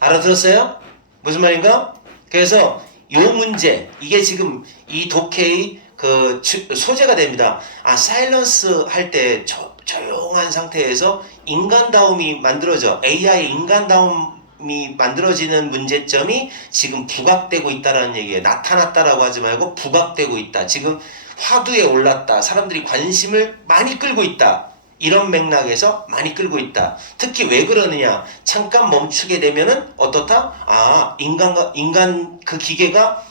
알아들었어요? 무슨 말인가? 그래서 요 문제, 이게 지금 이 독해의 그 소재가 됩니다. 사일런스 할 때 조용한 상태에서 인간다움이 만들어져. AI 인간다움이 만들어지는 문제점이 지금 부각되고 있다라는 얘기예요. 나타났다라고 하지 말고 부각되고 있다. 지금 화두에 올랐다. 사람들이 관심을 많이 끌고 있다. 이런 맥락에서 많이 끌고 있다. 특히 왜 그러느냐? 잠깐 멈추게 되면은 어떻다? 인간 그 기계가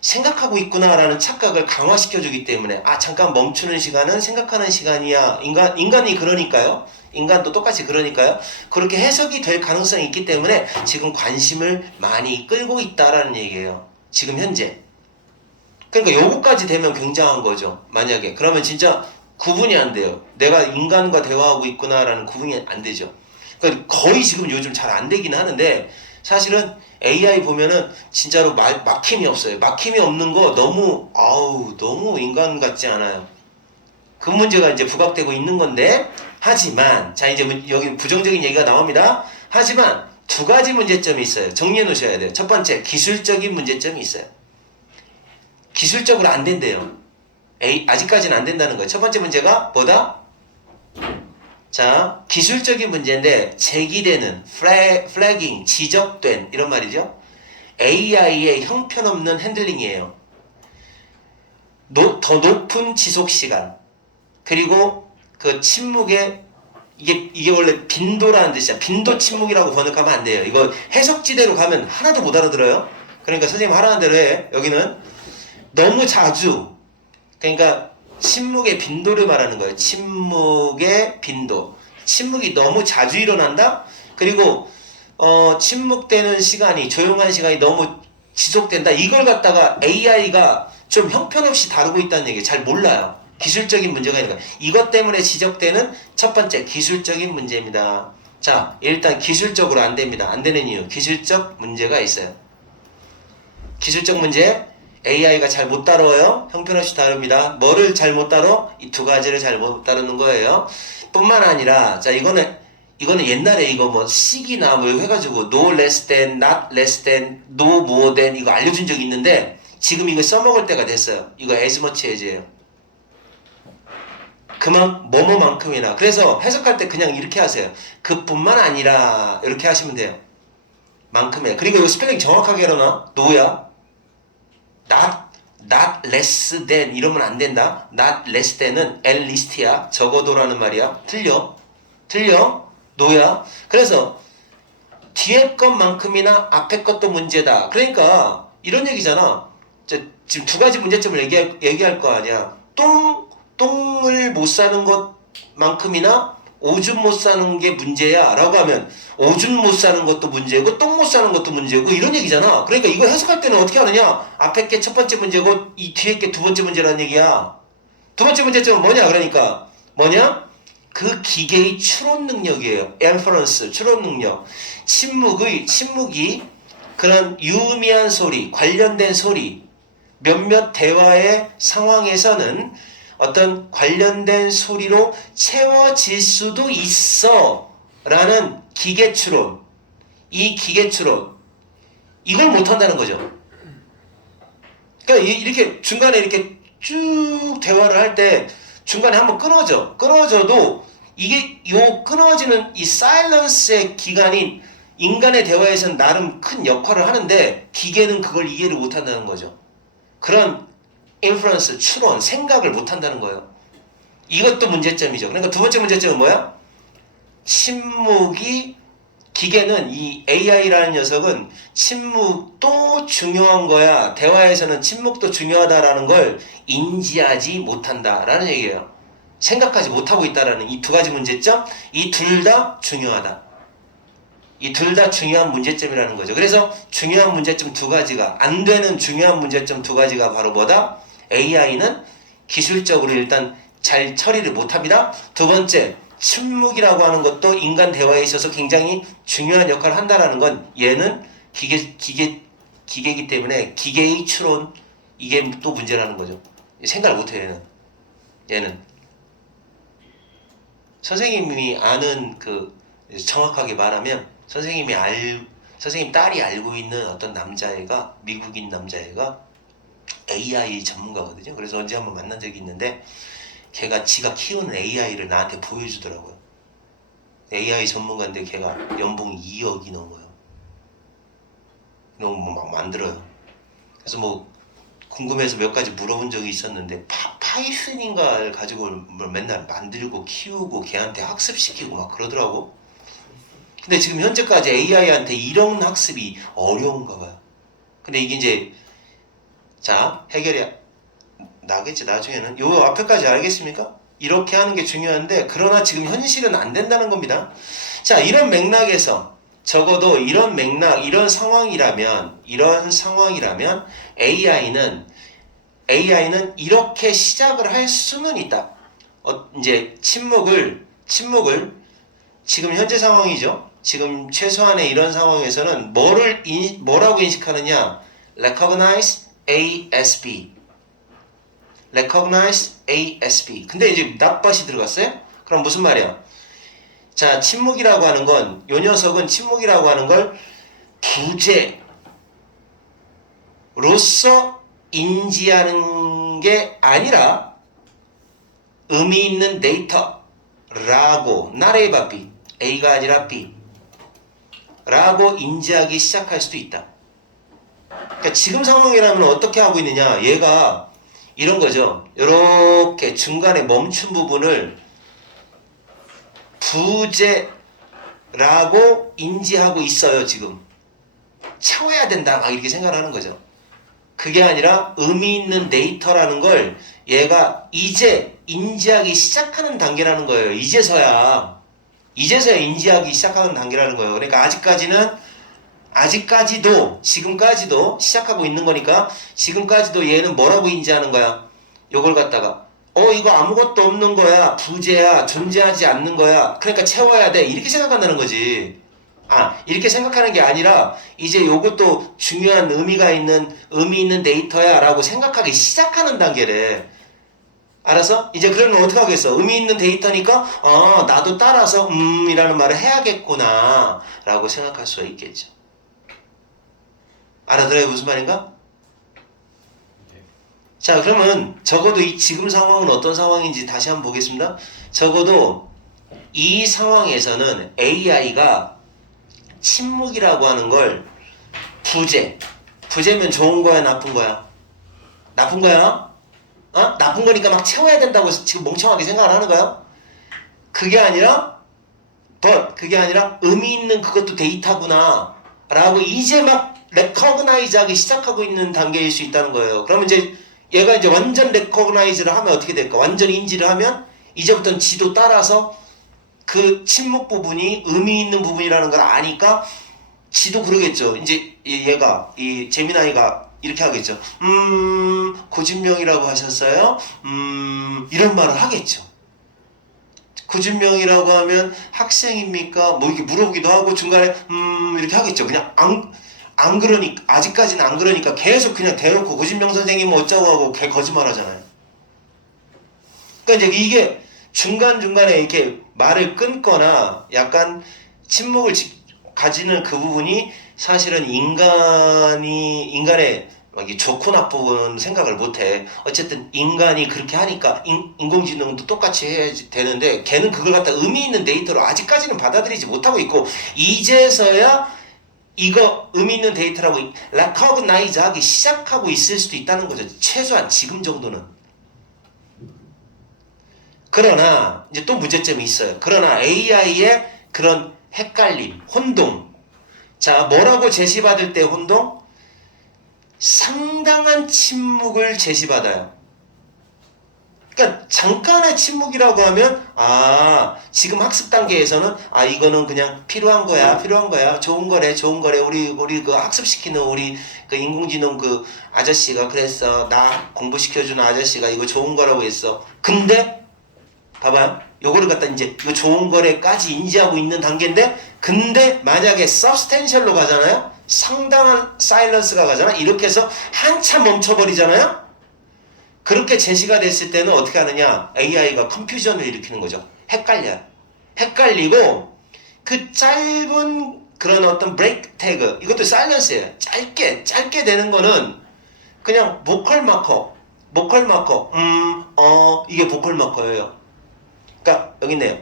생각하고 있구나라는 착각을 강화시켜주기 때문에 잠깐 멈추는 시간은 생각하는 시간이야. 인간이 그러니까요. 인간도 똑같이 그러니까요. 그렇게 해석이 될 가능성이 있기 때문에 지금 관심을 많이 끌고 있다라는 얘기예요. 지금 현재. 그러니까 요거까지 되면 굉장한 거죠. 만약에. 그러면 진짜 구분이 안 돼요. 내가 인간과 대화하고 있구나라는 구분이 안 되죠. 그러니까 거의 지금 요즘 잘 안 되긴 하는데 사실은 AI 보면은 진짜로 막힘이 없어요. 막힘이 없는 거 너무 인간 같지 않아요. 그 문제가 이제 부각되고 있는 건데, 하지만, 자, 이제 여기 부정적인 얘기가 나옵니다. 하지만, 두 가지 문제점이 있어요. 정리해 놓으셔야 돼요. 첫 번째, 기술적인 문제점이 있어요. 기술적으로 안 된대요. 아직까지는 안 된다는 거예요. 첫 번째 문제가 뭐다? 자, 기술적인 문제인데 제기되는 플래깅, 지적된 이런 말이죠. AI의 형편없는 핸들링이에요. 더 높은 지속 시간, 그리고 그 침묵의 이게 원래 빈도라는 뜻이야. 빈도 침묵이라고 번역하면 안 돼요. 이거 해석지대로 가면 하나도 못 알아들어요. 그러니까 선생님 하라는 대로 해. 여기는 너무 자주, 그러니까 침묵의 빈도를 말하는 거예요. 침묵의 빈도. 침묵이 너무 자주 일어난다? 그리고 침묵되는 시간이, 조용한 시간이 너무 지속된다. 이걸 갖다가 AI가 좀 형편없이 다루고 있다는 얘기예요. 잘 몰라요. 기술적인 문제가 있는 거예요. 이것 때문에 지적되는 첫 번째 기술적인 문제입니다. 자, 일단 기술적으로 안 됩니다. 안 되는 이유. 기술적 문제가 있어요. 기술적 문제. AI가 잘 못 다뤄요. 형편없이 다룹니다. 뭐를 잘 못 다뤄? 이 두 가지를 잘 못 다루는 거예요. 뿐만 아니라, 자, 이거는 옛날에 이거 뭐 식이나 뭐 해가지고 no less than, not less than, no more than 이거 알려준 적이 있는데 지금 이거 써먹을 때가 됐어요. 이거 as much as예요. 뭐뭐만큼이나. 그래서 해석할 때 그냥 이렇게 하세요. 그뿐만 아니라 이렇게 하시면 돼요. 만큼에. 그리고 이거 스펠링 정확하게 해놔. no야. not less than 이러면 안 된다. not less than은 at least야. 적어도라는 말이야. 틀려. no야. 그래서 뒤에 것만큼이나 앞에 것도 문제다. 그러니까 이런 얘기잖아. 지금 두 가지 문제점을 얘기할 거 아니야. 똥을 못 사는 것만큼이나 오줌 못 사는 게 문제야 라고 하면 오줌 못 사는 것도 문제고 똥 못 사는 것도 문제고 이런 얘기잖아. 그러니까 이거 해석할 때는 어떻게 하느냐. 앞에 게 첫 번째 문제고 이 뒤에 게 두 번째 문제라는 얘기야. 두 번째 문제점은 뭐냐. 그러니까 뭐냐. 그 기계의 추론 능력이에요. inference, 추론 능력. 침묵이 그런 유의미한 소리, 관련된 소리, 몇몇 대화의 상황에서는 어떤 관련된 소리로 채워질 수도 있어 라는 기계 추론. 이 기계 추론. 이걸 못한다는 거죠. 그러니까 이렇게 중간에 이렇게 쭉 대화를 할 때 중간에 한번 끊어져도 이게 끊어지는 이 사일런스의 기간인 인간의 대화에서는 나름 큰 역할을 하는데 기계는 그걸 이해를 못한다는 거죠. 그런 인프런스, 추론, 생각을 못한다는 거예요. 이것도 문제점이죠. 그러니까 두 번째 문제점은 뭐야? 기계는 이 AI라는 녀석은 침묵도 중요한 거야. 대화에서는 침묵도 중요하다라는 걸 인지하지 못한다라는 얘기예요. 생각하지 못하고 있다라는 이 두 가지 문제점, 이 둘 다 중요하다. 이 둘 다 중요한 문제점이라는 거죠. 그래서 중요한 문제점 두 가지가, 안 되는 중요한 문제점 두 가지가 바로 뭐다? AI는 기술적으로 일단 잘 처리를 못합니다. 두 번째, 침묵이라고 하는 것도 인간 대화에 있어서 굉장히 중요한 역할을 한다라는 건 얘는 기계이기 때문에 기계의 추론, 이게 또 문제라는 거죠. 생각을 못해요, 얘는. 선생님이 아는 정확하게 말하면 선생님 딸이 알고 있는 어떤 남자애가, 미국인 남자애가 AI 전문가거든요. 그래서 언제 한번 만난 적이 있는데 걔가 지가 키우는 AI를 나한테 보여주더라고요. AI 전문가인데 걔가 연봉이 2억이 넘어요. 너무 막 만들어요. 그래서 뭐 궁금해서 몇 가지 물어본 적이 있었는데 파이썬인가를 가지고 뭘 맨날 만들고 키우고 걔한테 학습시키고 막 그러더라고. 근데 지금 현재까지 AI한테 이런 학습이 어려운가 봐요. 근데 이게 이제 자 해결이 나겠지 나중에는. 요 앞에까지 알겠습니까? 이렇게 하는 게 중요한데 그러나 지금 현실은 안 된다는 겁니다. 자, 이런 맥락에서 적어도 이런 맥락, 이런 상황이라면 AI는 이렇게 시작을 할 수는 있다. 이제 침묵을 지금 현재 상황이죠. 지금 최소한의 이런 상황에서는 뭐라고 인식하느냐? recognize ASB. recognize ASB. 근데 이제 낫밭이 들어갔어요? 그럼 무슨 말이야? 자, 침묵이라고 하는 건, 요 녀석은 침묵이라고 하는 걸 부재로서 인지하는 게 아니라 의미 있는 데이터라고, not A but B, A가 아니라 B 라고 인지하기 시작할 수도 있다. 그러니까 지금 상황이라면 어떻게 하고 있느냐? 얘가 이런 거죠. 이렇게 중간에 멈춘 부분을 부재라고 인지하고 있어요. 지금 채워야 된다 막 이렇게 생각하는 거죠. 그게 아니라 의미 있는 데이터라는 걸 얘가 이제 인지하기 시작하는 단계라는 거예요. 이제서야 인지하기 시작하는 단계라는 거예요. 그러니까 지금까지도 시작하고 있는 거니까 지금까지도 얘는 뭐라고 인지하는 거야? 요걸 갖다가 이거 아무것도 없는 거야. 부재야. 존재하지 않는 거야. 그러니까 채워야 돼. 이렇게 생각한다는 거지. 이렇게 생각하는 게 아니라 이제 요것도 중요한 의미 있는 데이터야 라고 생각하기 시작하는 단계래. 알았어? 이제 그러면 어떻게 하겠어? 의미 있는 데이터니까 나도 따라서 이라는 말을 해야겠구나 라고 생각할 수가 있겠죠. 알아들어요? 무슨 말인가? 자, 그러면 적어도 이 지금 상황은 어떤 상황인지 다시 한번 보겠습니다. 적어도 이 상황에서는 AI가 침묵이라고 하는 걸 부재면 좋은 거야, 나쁜 거야? 나쁜 거야? 나쁜 거니까 막 채워야 된다고 지금 멍청하게 생각을 하는 거야? 그게 아니라 의미 있는 그것도 데이터구나 라고 이제 막 recognize 하기 시작하고 있는 단계일 수 있다는 거예요. 그러면 이제 얘가 이제 완전 recognize를 하면 어떻게 될까? 완전 인지를 하면 이제부터는 지도 따라서 그 침묵 부분이 의미 있는 부분이라는 걸 아니까 지도 그러겠죠. 이제 이 제미나이가 이렇게 하겠죠. 고진명이라고 하셨어요? 이런 말을 하겠죠. 고진명이라고 하면 학생입니까? 뭐 이렇게 물어보기도 하고 중간에 이렇게 하겠죠. 그냥 안 그러니까 아직까지는 안 그러니까 계속 그냥 대놓고 고진명 선생님은 어쩌고 하고 걔 거짓말 하잖아요. 그러니까 이제 이게 중간중간에 이렇게 말을 끊거나 약간 침묵을 가지는 그 부분이 사실은 인간의 좋고 나쁜 생각을 못해. 어쨌든 인간이 그렇게 하니까 인공지능도 똑같이 해야 되는데 걔는 그걸 갖다 의미 있는 데이터로 아직까지는 받아들이지 못하고 있고 이제서야 이거 의미 있는 데이터라고 recognize 하기 시작하고 있을 수도 있다는 거죠. 최소한 지금 정도는. 그러나 이제 또 문제점이 있어요. 그러나 AI의 그런 헷갈림, 혼동. 자, 뭐라고 제시받을 때 혼동? 상당한 침묵을 제시받아요. 그러니까 잠깐의 침묵이라고 하면 지금 학습 단계에서는 이거는 그냥 필요한 거야 좋은 거래 우리 그 학습시키는 우리 그 인공지능 그 아저씨가 그랬어 나 공부시켜주는 아저씨가 이거 좋은 거라고 했어. 근데 봐봐요 요거를 갖다 이제 이거 좋은 거래까지 인지하고 있는 단계인데 근데 만약에 substantial로 가잖아요. 상당한 사일런스가 가잖아. 이렇게 해서 한참 멈춰버리잖아요. 그렇게 제시가 됐을 때는 어떻게 하느냐? AI가 컨퓨전을 일으키는 거죠. 헷갈려요. 헷갈리고 그 짧은 그런 어떤 브레이크 태그 이것도 사일런스예요. 짧게 되는 거는 그냥 보컬 마커 이게 보컬 마커예요. 그러니까 여기 있네요.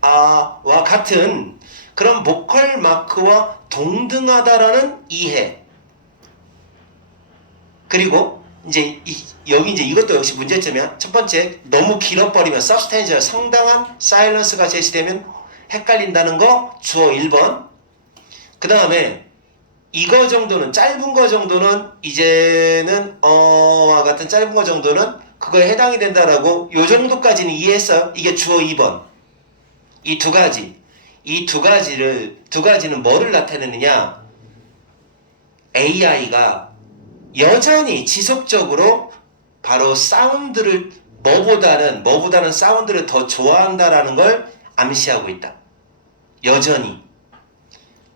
와 같은 그런 보컬 마크와 동등하다라는 이해. 그리고 이제 여기 이제 이것도 역시 문제점이야. 첫 번째 너무 길어버리면 substantial 상당한 사일런스가 제시되면 헷갈린다는 거 주어 1번. 그 다음에 이거 정도는 짧은 거 정도는 이제는 와 같은 짧은 거 정도는 그거에 해당이 된다라고 요 정도까지는 이해했어요. 이게 주어 2번. 이 두 가지는 뭐를 나타내느냐? AI가 여전히 지속적으로 바로 사운드를 뭐보다는 사운드를 더 좋아한다라는 걸 암시하고 있다. 여전히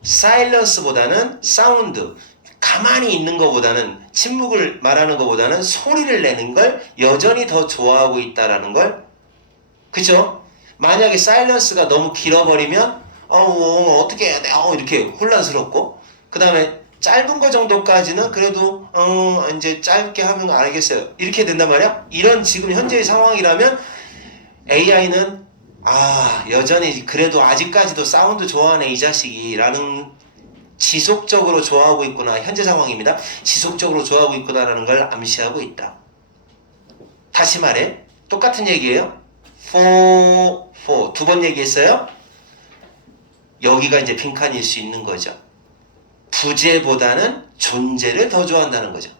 사일런스보다는 사운드 가만히 있는 것보다는 침묵을 말하는 것보다는 소리를 내는 걸 여전히 더 좋아하고 있다라는 걸 그죠? 만약에 사일런스가 너무 길어버리면 어떻게 해야 돼? 이렇게 혼란스럽고 그 다음에 짧은 거 정도까지는 그래도 이제 짧게 하면 알겠어요. 이렇게 된단 말이야. 이런 지금 현재의 상황이라면 AI는 여전히 그래도 아직까지도 사운드 좋아하네 이 자식이라는 지속적으로 좋아하고 있구나. 현재 상황입니다. 지속적으로 좋아하고 있구나라는 걸 암시하고 있다. 다시 말해 똑같은 얘기예요. for 두 번 얘기했어요. 여기가 이제 빈칸일 수 있는 거죠. 부재보다는 존재를 더 좋아한다는 거죠.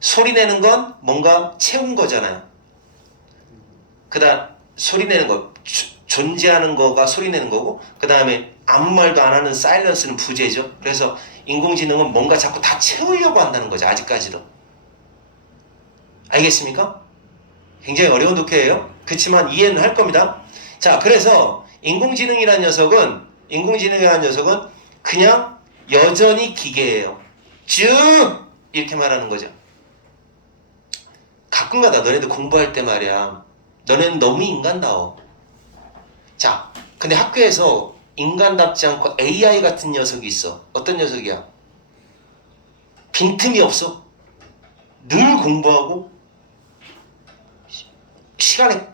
소리 내는 건 뭔가 채운 거잖아요. 그 다음 소리 내는 거 존재하는 거가 소리 내는 거고 그 다음에 아무 말도 안 하는 사일런스는 부재죠. 그래서 인공지능은 뭔가 자꾸 다 채우려고 한다는 거죠. 아직까지도. 알겠습니까? 굉장히 어려운 독해예요. 그렇지만 이해는 할 겁니다. 자, 그래서 인공지능이라는 녀석은 그냥 여전히 기계예요. 쭉 이렇게 말하는 거죠. 가끔가다 너네들 공부할 때 말이야. 너네는 너무 인간다워. 자, 근데 학교에서 인간답지 않고 AI 같은 녀석이 있어. 어떤 녀석이야? 빈틈이 없어. 늘 공부하고 시간에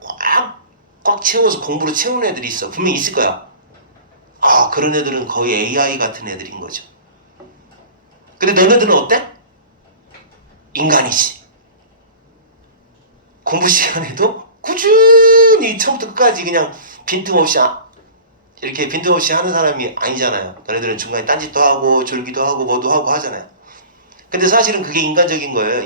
꽉 채워서 공부로 채우는 애들이 있어. 분명히 있을 거야. 그런 애들은 거의 AI 같은 애들인 거죠. 근데 너네들은 어때? 인간이지. 공부 시간에도 꾸준히 처음부터 끝까지 그냥 빈틈없이 하는 사람이 아니잖아요. 너네들은 중간에 딴짓도 하고 졸기도 하고 뭐도 하고 하잖아요. 근데 사실은 그게 인간적인 거예요.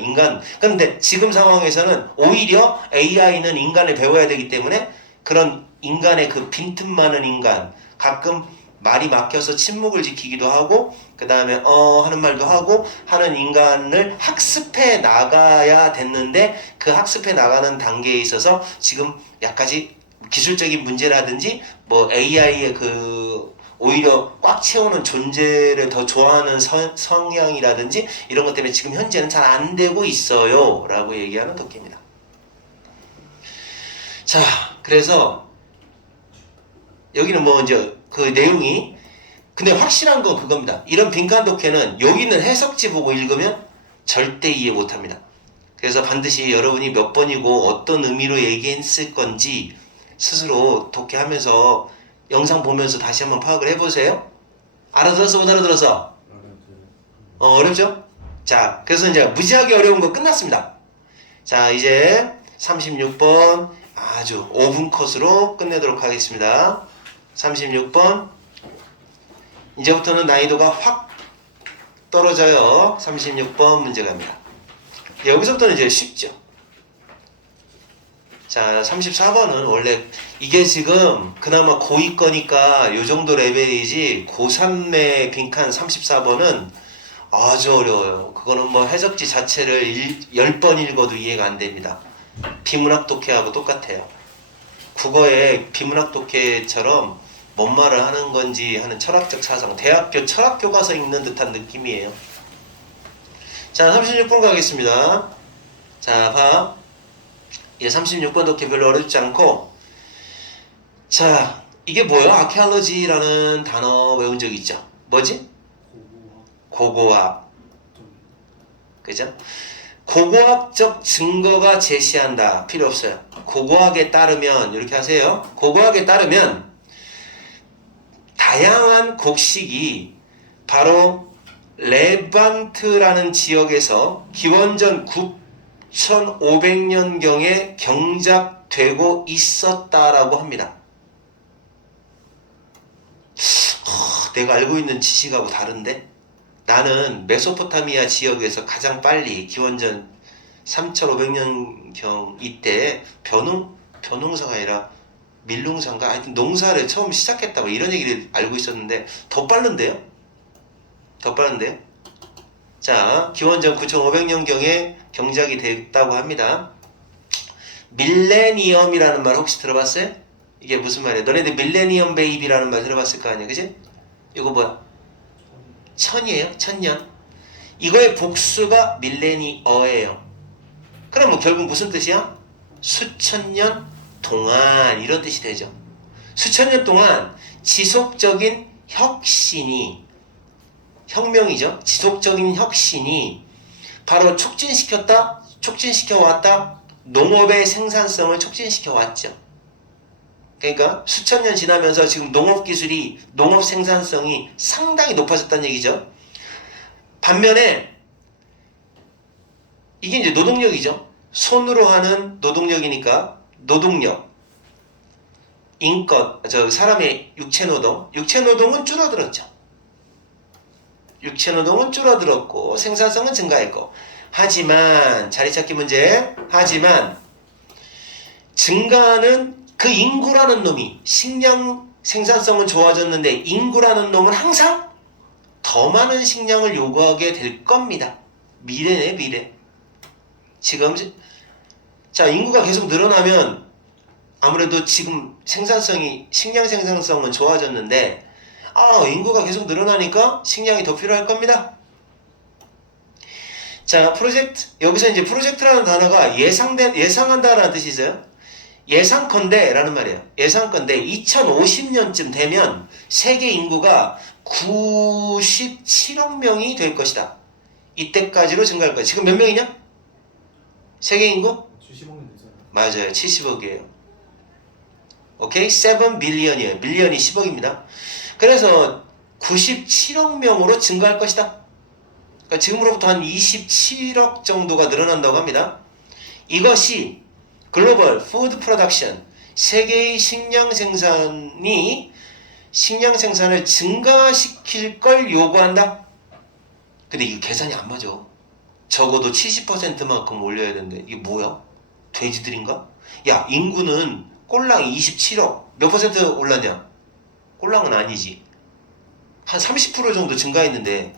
그런데 지금 상황에서는 오히려 AI는 인간을 배워야 되기 때문에 그런 인간의 그 빈틈 많은 인간, 가끔 말이 막혀서 침묵을 지키기도 하고 그 다음에 하는 말도 하고 하는 인간을 학습해 나가야 됐는데 그 학습해 나가는 단계에 있어서 지금 약간씩 기술적인 문제라든지 뭐 AI의 그 오히려 꽉 채우는 존재를 더 좋아하는 성향이라든지 이런 것 때문에 지금 현재는 잘 안 되고 있어요 라고 얘기하는 독해입니다. 자, 그래서 여기는 뭐 이제 그 내용이 근데 확실한 건 그겁니다. 이런 빈칸 독해는 여기 있는 해석지 보고 읽으면 절대 이해 못합니다. 그래서 반드시 여러분이 몇 번이고 어떤 의미로 얘기했을 건지 스스로 독해하면서 영상 보면서 다시 한번 파악을 해보세요. 알아들었어? 못 알아들었어? 어렵죠? 자, 그래서 이제 무지하게 어려운 거 끝났습니다. 자, 이제 36번 아주 5분 컷으로 끝내도록 하겠습니다. 36번 이제부터는 난이도가 확 떨어져요. 36번 문제 갑니다. 여기서부터는 이제 쉽죠. 자, 34번은 원래 이게 지금 그나마 고2 거니까 요 정도 레벨이지 고3의 빈칸 34번은 아주 어려워요. 그거는 뭐 해석지 자체를 10번 읽어도 이해가 안 됩니다. 비문학 독해하고 똑같아요. 국어의 비문학 독해처럼 뭔 말을 하는 건지 하는 철학적 사상, 대학교 철학 교과서 읽는 듯한 느낌이에요. 자, 36번 가겠습니다. 자, 봐. 예, 36번 독해 별로 어렵지 않고, 자, 이게 뭐예요? 아케알로지라는 단어 외운 적 있죠? 뭐지? 고고학. 그죠? 고고학적 증거가 제시한다. 필요 없어요. 고고학에 따르면 이렇게 하세요. 고고학에 따르면 다양한 곡식이 바로 레반트라는 지역에서 기원전 9,500년경에 경작되고 있었다라고 합니다. 내가 알고 있는 지식하고 다른데? 나는 메소포타미아 지역에서 가장 빨리 기원전 3,500년경 이때 벼농사가 아니라 밀농사인가 하여튼 농사를 처음 시작했다 뭐 이런 얘기를 알고 있었는데 더 빠른데요? 더 빠른데요? 자, 기원전 9,500년경에 경작이 됐다고 합니다. 밀레니엄이라는 말 혹시 들어봤어요? 이게 무슨 말이야? 너네들 밀레니엄 베이비라는 말 들어봤을 거 아니야, 그치? 이거 뭐야? 천이에요? 천년. 이거의 복수가 밀레니어예요. 그럼 뭐 결국 무슨 뜻이야? 수천 년 동안 이런 뜻이 되죠. 수천 년 동안 지속적인 혁신이 혁명이죠. 지속적인 혁신이 바로 촉진시켜 왔다. 농업의 생산성을 촉진시켜 왔죠. 그러니까 수천 년 지나면서 지금 농업 기술이, 농업 생산성이 상당히 높아졌다는 얘기죠. 반면에 이게 이제 노동력이죠. 손으로 하는 노동력이니까 노동력, 인권, 사람의 육체노동은 줄어들었죠. 육체노동은 줄어들었고 생산성은 증가했고, 하지만 자리찾기 문제, 하지만 증가하는 그 인구라는 놈이, 식량 생산성은 좋아졌는데 인구라는 놈은 항상 더 많은 식량을 요구하게 될 겁니다. 미래네, 미래. 지금 자, 인구가 계속 늘어나면 아무래도 지금 식량 생산성은 좋아졌는데 인구가 계속 늘어나니까 식량이 더 필요할 겁니다. 자, 여기서 이제 프로젝트라는 단어가 예상한다라는 뜻이 있어요. 예상컨대 라는 말이에요. 예상컨대 2050년쯤 되면 세계 인구가 97억 명이 될 것이다. 이때까지로 증가할 거야. 지금 몇 명이냐? 세계 인구? 70억 되잖아요. 맞아요. 70억이에요. 오케이? 7 빌리언이에요. 밀리언이 10억입니다. 그래서 97억 명으로 증가할 것이다. 그러니까 지금으로부터 한 27억 정도가 늘어난다고 합니다. 이것이 글로벌 푸드 프로덕션, 세계의 식량 생산을 증가시킬 걸 요구한다. 근데 이게 계산이 안 맞아. 적어도 70%만큼 올려야 되는데 이게 뭐야? 돼지들인가? 야, 인구는 꼴랑 27억. 몇 퍼센트 올랐냐? 꼴랑은 아니지. 한 30% 정도 증가했는데,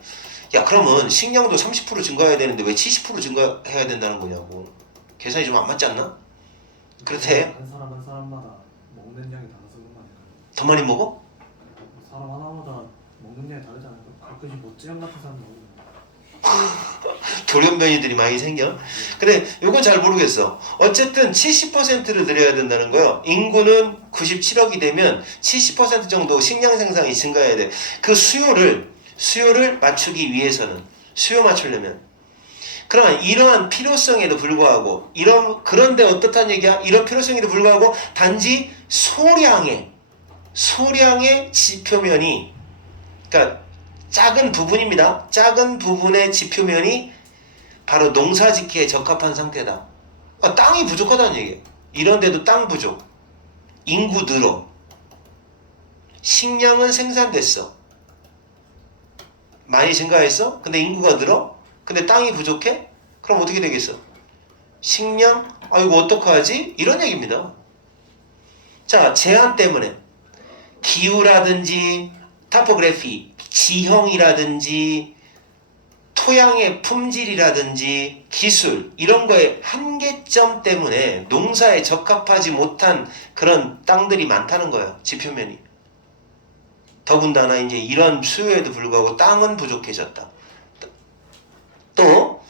야, 그러면 식량도 30% 증가해야 되는데 왜 70% 증가해야 된다는 거냐고. 계산이 좀 안 맞지 않나? 그렇대. 한 사람마다 먹는 양이 달라서 그런 거 아닐까요? 더 많이 먹어? 사람 하나마다 먹는 양이 다르지 않을까? 가끔씩 뭐 찌양 같은 사람 먹는 돌연변이들이 많이 생겨. 근데 이건 잘 모르겠어. 어쨌든 70%를 늘려야 된다는 거예요. 인구는 97억이 되면 70% 정도 식량 생산이 증가해야 돼. 그 수요를 맞추기 위해서는, 수요 맞추려면. 그러면 이러한 필요성에도 불구하고, 그런데 어떻다는 얘기야? 이런 필요성에도 불구하고 단지 소량의 지표면이, 그러니까 작은 부분입니다. 작은 부분의 지표면이 바로 농사짓기에 적합한 상태다. 땅이 부족하다는 얘기예요. 이런데도 땅 부족. 인구 늘어. 식량은 생산됐어. 많이 증가했어? 근데 인구가 늘어? 근데 땅이 부족해? 그럼 어떻게 되겠어? 식량 아 이거 어떡하지? 이런 얘기입니다. 자, 제한 때문에 기후라든지 타포그래피, 지형이라든지 토양의 품질이라든지 기술 이런 거에 한계점 때문에 농사에 적합하지 못한 그런 땅들이 많다는 거예요. 지표면이. 더군다나 이제 이런 수요에도 불구하고 땅은 부족해졌다. 또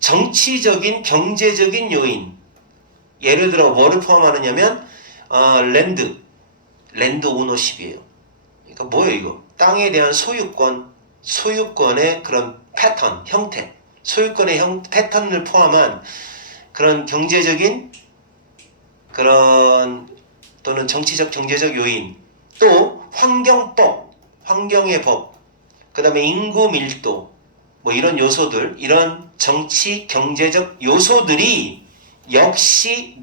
정치적인 경제적인 요인, 예를 들어 뭐를 포함하느냐면 랜드 오너십이에요. 그러니까 뭐예요 이거? 땅에 대한 소유권의 그런 패턴, 형태, 소유권의 패턴을 포함한 그런 경제적인 그런 또는 정치적 경제적 요인, 또 환경법, 환경의 법, 그 다음에 인구 밀도, 뭐 이런 요소들, 이런 정치 경제적 요소들이 역시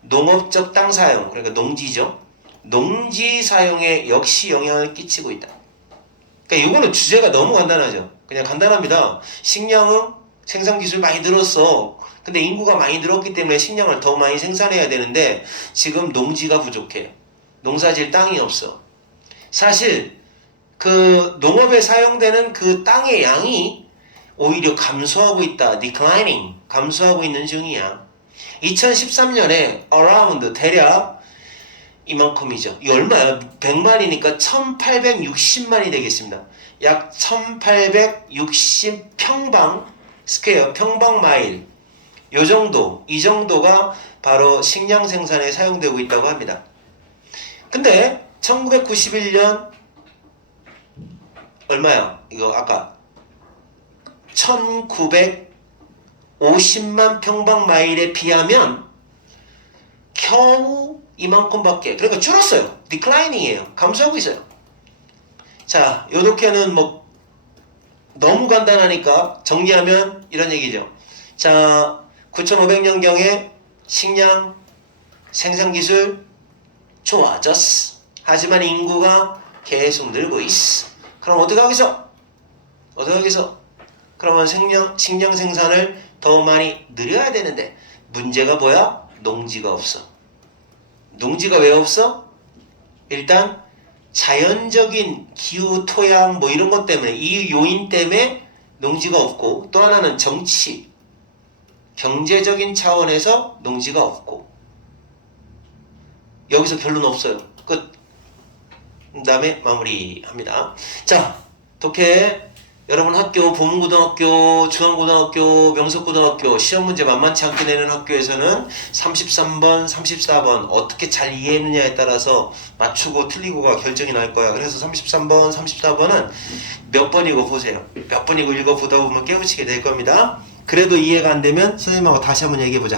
농업적 땅 사용, 그러니까 농지죠. 농지 사용에 역시 영향을 끼치고 있다. 그러니까 이거는 주제가 너무 간단하죠. 그냥 간단합니다. 식량은 생산 기술 많이 늘었어. 근데 인구가 많이 늘었기 때문에 식량을 더 많이 생산해야 되는데 지금 농지가 부족해. 농사질 땅이 없어. 사실 그 농업에 사용되는 그 땅의 양이 오히려 감소하고 있다. declining. 감소하고 있는 중이야. 2013년에 around 대략 이만큼이죠. 이 얼마야? 100만이니까 1860만이 되겠습니다. 약 1860 평방 스퀘어, 평방 마일. 요 정도, 이 정도가 바로 식량 생산에 사용되고 있다고 합니다. 근데 1991년 얼마야? 이거 아까 1950만 평방 마일에 비하면 겨우 이만큼밖에. 그러니까 줄었어요. 디클라이닝이에요. 감소하고 있어요. 자, 요렇게는 뭐 너무 간단하니까 정리하면 이런 얘기죠. 자, 9500년경에 식량 생산기술 좋아졌어. 하지만 인구가 계속 늘고 있어. 그럼 어떻게 하겠어? 그러면 식량 생산을 더 많이 늘려야 되는데 문제가 뭐야? 농지가 없어. 농지가 왜 없어? 일단 자연적인 기후, 토양 뭐 이런 것 때문에, 이 요인 때문에 농지가 없고, 또 하나는 정치, 경제적인 차원에서 농지가 없고, 여기서 결론 없어요. 끝. 그 다음에 마무리합니다. 자, 독해 여러분 학교, 보문고등학교, 중앙고등학교, 명석고등학교 시험 문제 만만치 않게 내는 학교에서는 33번, 34번 어떻게 잘 이해했느냐에 따라서 맞추고 틀리고가 결정이 날 거야. 그래서 33번, 34번은 몇 번이고 보세요. 몇 번이고 읽어보다 보면 깨우치게 될 겁니다. 그래도 이해가 안 되면 선생님하고 다시 한번 얘기해보자.